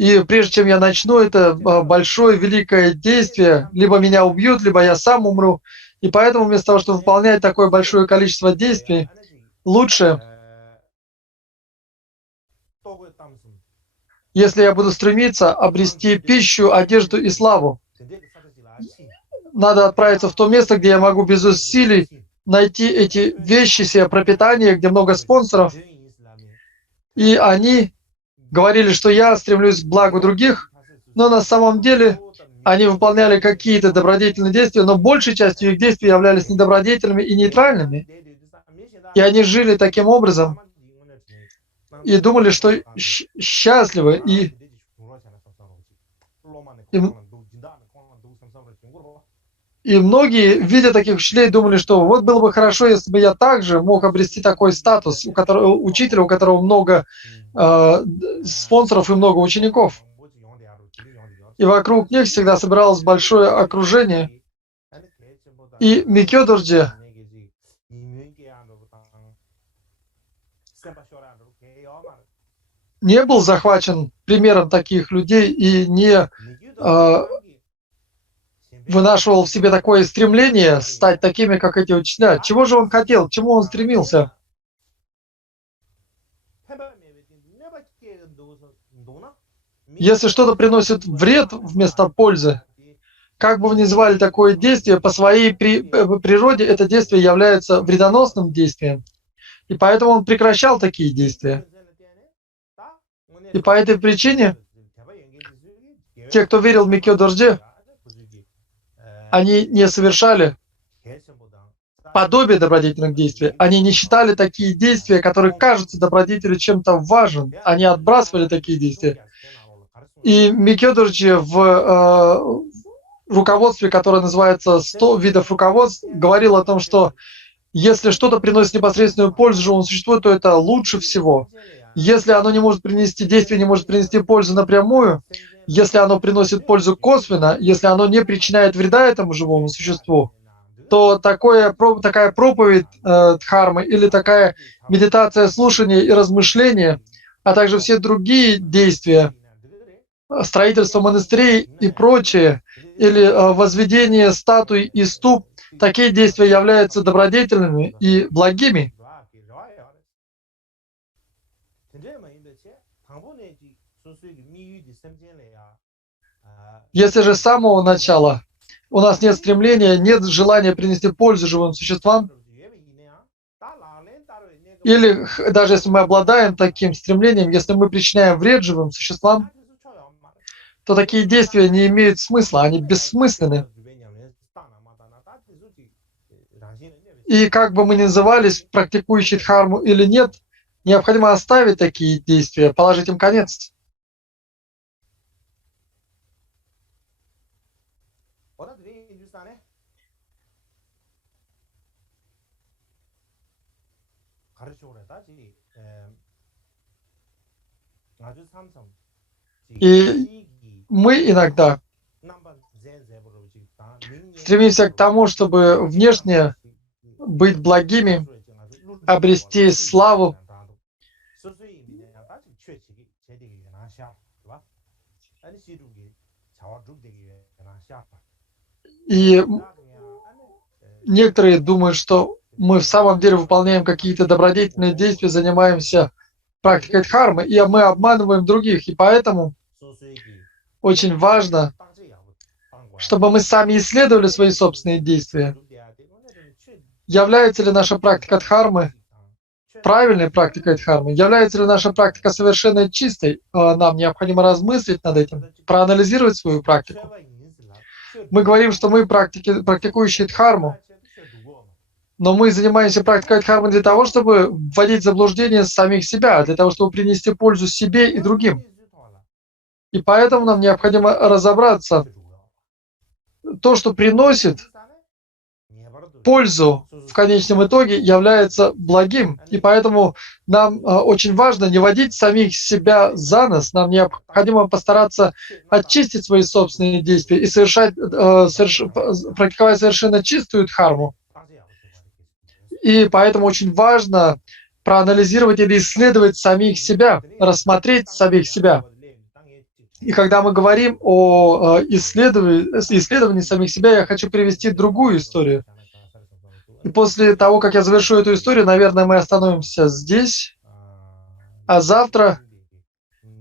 И прежде чем я начну это большое, великое действие, либо меня убьют, либо я сам умру. И поэтому вместо того, чтобы выполнять такое большое количество действий, лучше, если я буду стремиться обрести пищу, одежду и славу. Надо отправиться в то место, где я могу без усилий найти эти вещи себе пропитание, где много спонсоров. И они говорили, что я стремлюсь к благу других, но на самом деле они выполняли какие-то добродетельные действия, но большей частью их действий являлись недобродетельными и нейтральными. И они жили таким образом и думали, что счастливы. И, и многие, видя таких учителей, думали, что вот было бы хорошо, если бы я также мог обрести такой статус, учителя, у которого много спонсоров и много учеников. И вокруг них всегда собиралось большое окружение. И Микё Дорджи не был захвачен примером таких людей и не вынашивал в себе такое стремление стать такими, как эти учителя. Чего же он хотел? К чему он стремился? Если что-то приносит вред вместо пользы, как бы вы ни звали такое действие, по своей природе это действие является вредоносным действием. И поэтому он прекращал такие действия. И по этой причине те, кто верил в Микё Дорджи, они не совершали подобие добродетельных действий. Они не считали такие действия, которые кажутся добродетелю чем-то важным. Они отбрасывали такие действия. И Микё Дорджи в руководстве, которое называется «100 видов руководств», говорил о том, что если что-то приносит непосредственную пользу живому существу, то это лучше всего. Если оно не может принести действие, не может принести пользу напрямую, если оно приносит пользу косвенно, если оно не причиняет вреда этому живому существу, то такая проповедь дхармы или такая медитация, слушание и размышление, а также все другие действия, строительство монастырей и прочее, или возведение статуй и ступ, такие действия являются добродетельными и благими. Если же с самого начала у нас нет стремления, нет желания принести пользу живым существам, или даже если мы обладаем таким стремлением, если мы причиняем вред живым существам, то такие действия не имеют смысла, они бессмысленны. И как бы мы ни назывались, практикующие дхарму или нет, необходимо оставить такие действия, положить им конец. И мы иногда стремимся к тому, чтобы внешне быть благими, обрести славу. И некоторые думают, что мы в самом деле выполняем какие-то добродетельные действия, занимаемся практикой дхармы, и мы обманываем других. И поэтому очень важно, чтобы мы сами исследовали свои собственные действия. Является ли наша практика дхармы правильной практикой дхармы? Является ли наша практика совершенно чистой? Нам необходимо размыслить над этим, проанализировать свою практику. Мы говорим, что мы практикующие дхарму, но мы занимаемся практикой дхармы для того, чтобы вводить в заблуждение самих себя, для того, чтобы принести пользу себе и другим. И поэтому нам необходимо разобраться. То, что приносит пользу в конечном итоге, является благим. И поэтому нам очень важно не водить самих себя за нос. Нам необходимо постараться очистить свои собственные действия и практиковать совершенно чистую дхарму. И поэтому очень важно проанализировать или исследовать самих себя, рассмотреть самих себя. И когда мы говорим о исследовании самих себя, я хочу привести другую историю. И после того, как я завершу эту историю, наверное, мы остановимся здесь, а завтра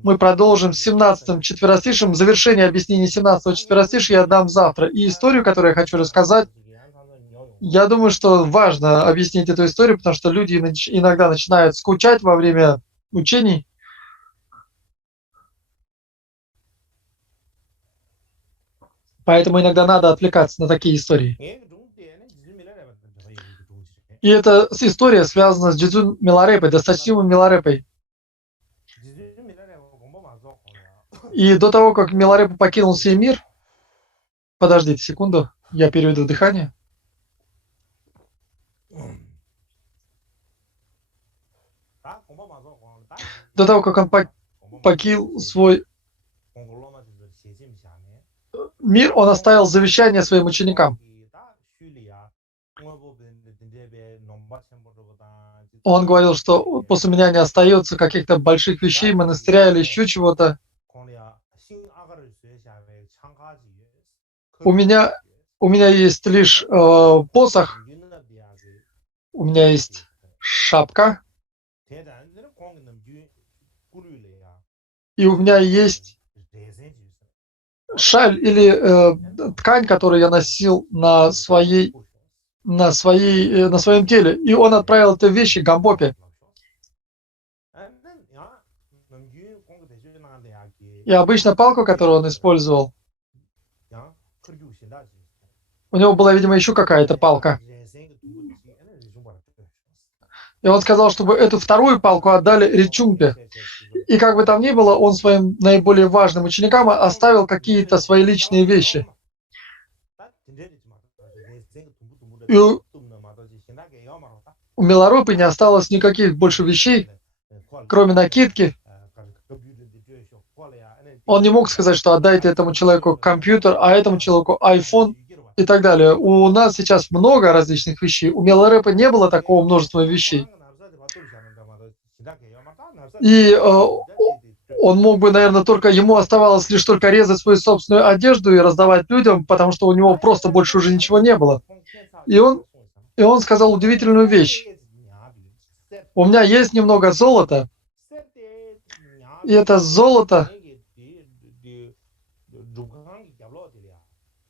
мы продолжим с 17-м четверостишем. Завершение объяснения 17-го четверостишия я дам завтра. И историю, которую я хочу рассказать, я думаю, что важно объяснить эту историю, потому что люди иногда начинают скучать во время учений. Поэтому иногда надо отвлекаться на такие истории. И эта история связана с Джидзун Миларепой, досточтимым Миларепой. И до того, как Миларепа покинул сей мир, подождите секунду, я переведу дыхание. До того, как он покинул свой мир, он оставил завещание своим ученикам. Он говорил, что после меня не остается каких-то больших вещей, монастыря или еще чего-то. У меня есть лишь посох, у меня есть шапка, и у меня есть шаль или ткань, которую я носил на своем теле. И он отправил это вещи Гамбопе. И обычно палку, которую он использовал, у него была, видимо, еще какая-то палка. И он сказал, чтобы эту вторую палку отдали Ричумпе. И как бы там ни было, он своим наиболее важным ученикам оставил какие-то свои личные вещи. И у Миларепы не осталось никаких больше вещей, кроме накидки. Он не мог сказать, что отдайте этому человеку компьютер, а этому человеку iPhone и так далее. У нас сейчас много различных вещей. У Миларепы не было такого множества вещей. И он мог бы, наверное, ему оставалось лишь только резать свою собственную одежду и раздавать людям, потому что у него просто больше уже ничего не было. И он сказал удивительную вещь. У меня есть немного золота, и это золото,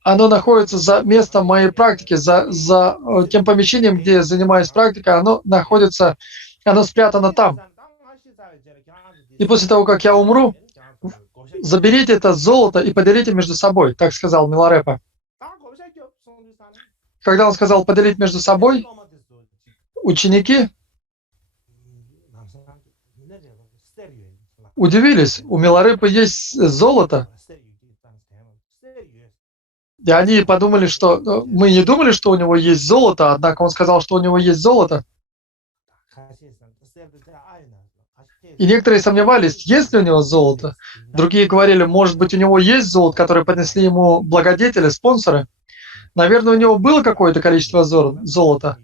оно находится за местом моей практики, за тем помещением, где я занимаюсь практикой, оно спрятано там. И после того, как я умру, заберите это золото и поделите между собой, так сказал Миларепа. Когда он сказал поделить между собой, ученики удивились, у Миларепы есть золото. И они подумали, что мы не думали, что у него есть золото, однако он сказал, что у него есть золото. И некоторые сомневались, есть ли у него золото. Другие говорили, может быть, у него есть золото, которое поднесли ему благодетели, спонсоры. Наверное, у него было какое-то количество золота.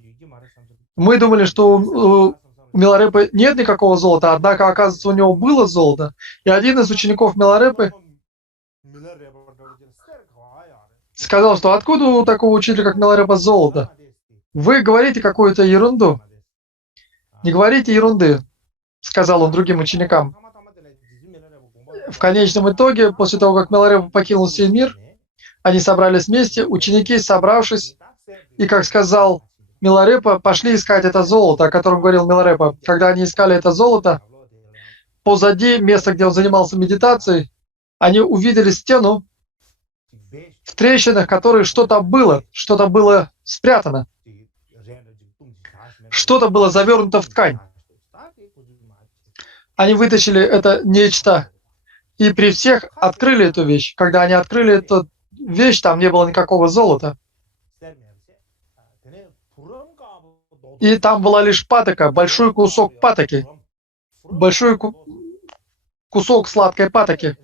Мы думали, что у Миларепы нет никакого золота, однако, оказывается, у него было золото. И один из учеников Миларепы сказал, что откуда у такого учителя, как Миларепа, золото? Вы говорите какую-то ерунду. Не говорите ерунды, сказал он другим ученикам. В конечном итоге, после того, как Миларепа покинул сей мир, они собрались вместе, ученики, собравшись, и, как сказал Миларепа, пошли искать это золото, о котором говорил Миларепа. Когда они искали это золото, позади места, где он занимался медитацией, они увидели стену, в трещинах которой что-то было спрятано, что-то было завернуто в ткань. Они вытащили это нечто и при всех открыли эту вещь. Когда они открыли эту вещь, там не было никакого золота. И там была лишь патока, большой кусок патоки, большой кусок сладкой патоки.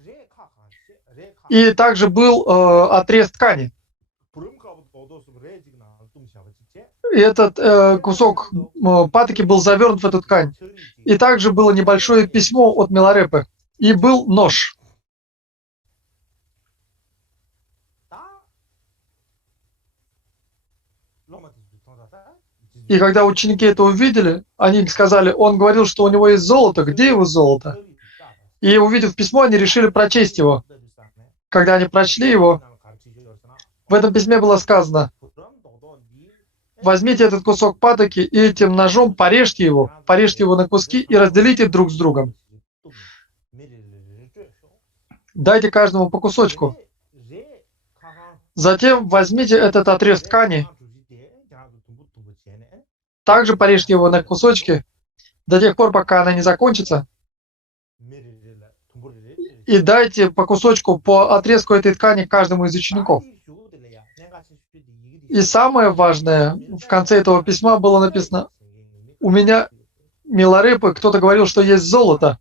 И также был отрез ткани. И этот кусок патоки был завернут в эту ткань. И также было небольшое письмо от Миларепы. И был нож. И когда ученики это увидели, они сказали, он говорил, что у него есть золото, где его золото? И увидев письмо, они решили прочесть его. Когда они прочли его, в этом письме было сказано: возьмите этот кусок патоки и этим ножом порежьте его на куски и разделите друг с другом. Дайте каждому по кусочку. Затем возьмите этот отрез ткани, также порежьте его на кусочки до тех пор, пока она не закончится, и дайте по кусочку, по отрезку этой ткани каждому из учеников. И самое важное, в конце этого письма было написано: у меня, Миларепы, кто-то говорил, что есть золото.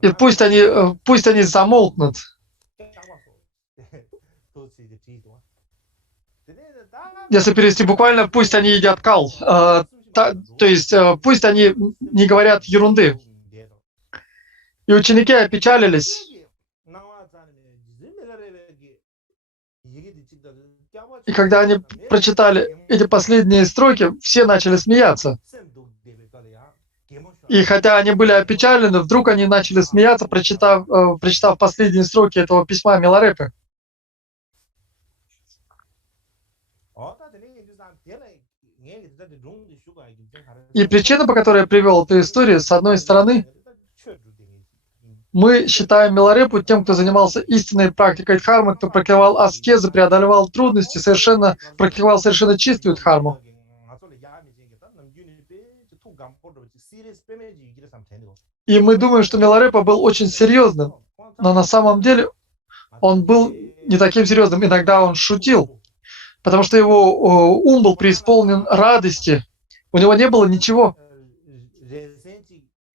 И пусть они замолкнут. Если перевести буквально, пусть они едят кал. То есть пусть они не говорят ерунды. И ученики опечалились. И когда они прочитали эти последние строки, все начали смеяться. И хотя они были опечалены, вдруг они начали смеяться, прочитав последние строки этого письма Миларепы. И причина, по которой я привел эту историю, с одной стороны, мы считаем Миларепу тем, кто занимался истинной практикой дхармы, кто практиковал аскезы, преодолевал трудности, практиковал совершенно чистую дхарму. И мы думаем, что Миларепа был очень серьезным, но на самом деле он был не таким серьезным. Иногда он шутил, потому что его ум был преисполнен радости. У него не было ничего.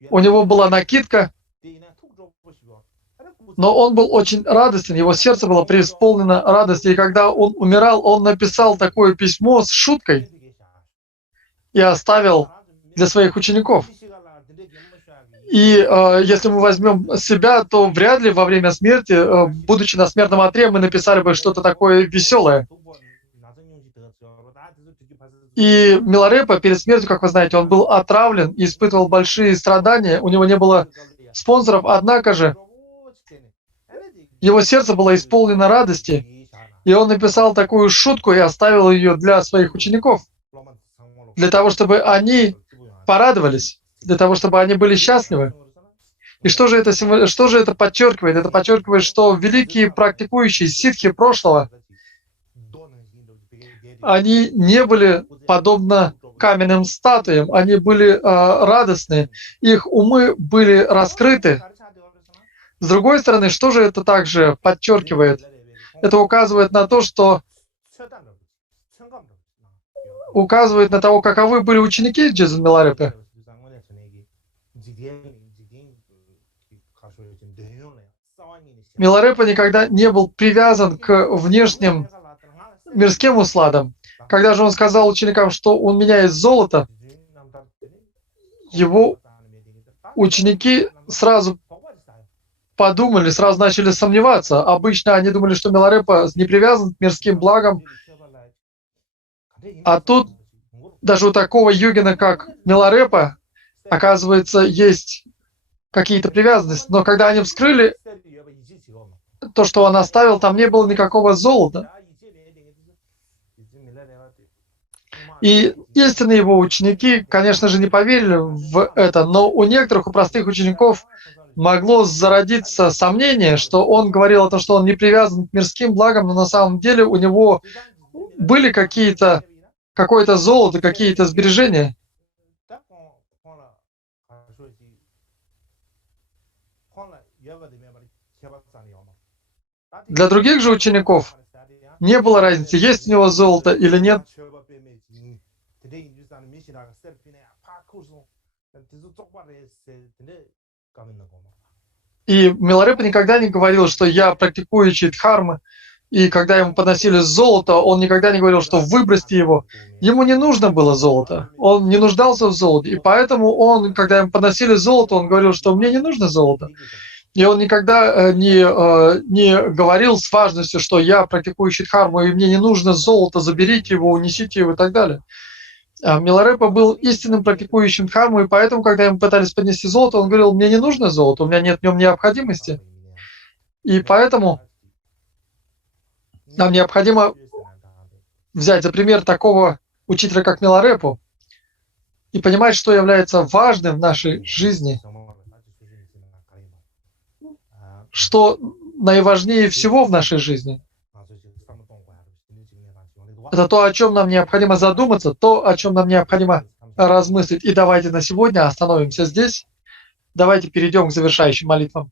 У него была накидка, но он был очень радостен, его сердце было преисполнено радости. И когда он умирал, он написал такое письмо с шуткой и оставил для своих учеников. И если мы возьмем себя, то вряд ли во время смерти, будучи на смертном одре, мы написали бы что-то такое веселое. И Миларепа перед смертью, как вы знаете, он был отравлен и испытывал большие страдания. У него не было спонсоров, однако же его сердце было исполнено радости. И он написал такую шутку и оставил ее для своих учеников, для того, чтобы они порадовались, для того, чтобы они были счастливы. И что же это подчеркивает? Это подчеркивает, что великие практикующие ситхи прошлого, они не были подобно каменным статуям, они были радостны, их умы были раскрыты. С другой стороны, что же это также подчеркивает? Это указывает на то, что указывает на того, каковы были ученики Джизен Миларепы. Миларепа никогда не был привязан к внешним мирским усладам. Когда же он сказал ученикам, что у меня есть золото, его ученики сразу подумали, сразу начали сомневаться. Обычно они думали, что Миларепа не привязан к мирским благам. А тут даже у такого йогина, как Миларепа, оказывается, есть какие-то привязанности. Но когда они вскрыли то, что он оставил, там не было никакого золота. И истинные его ученики, конечно же, не поверили в это, но у некоторых, у простых учеников могло зародиться сомнение, что он говорил о том, что он не привязан к мирским благам, но на самом деле у него были какое-то золото, какие-то сбережения. Для других же учеников не было разницы, есть у него золото или нет. И Миларепа никогда не говорил, что я практикующий дхармы, и когда ему подносили золото, он никогда не говорил, что выбросьте его. Ему не нужно было золото, он не нуждался в золоте, и поэтому он, когда ему подносили золото, он говорил, что мне не нужно золото. И он никогда не говорил с важностью, что я практикующий дхарму, и мне не нужно золото, заберите его, унесите его и так далее. Миларепа был истинным практикующим дхарму, и поэтому, когда ему пытались поднести золото, он говорил, мне не нужно золото, у меня нет в нем необходимости. И поэтому нам необходимо взять за пример такого учителя, как Миларепу, и понимать, что является важным в нашей жизни, что наиважнее всего в нашей жизни. Это то, о чем нам необходимо задуматься, то, о чем нам необходимо размыслить. И давайте на сегодня остановимся здесь. Давайте перейдем к завершающим молитвам.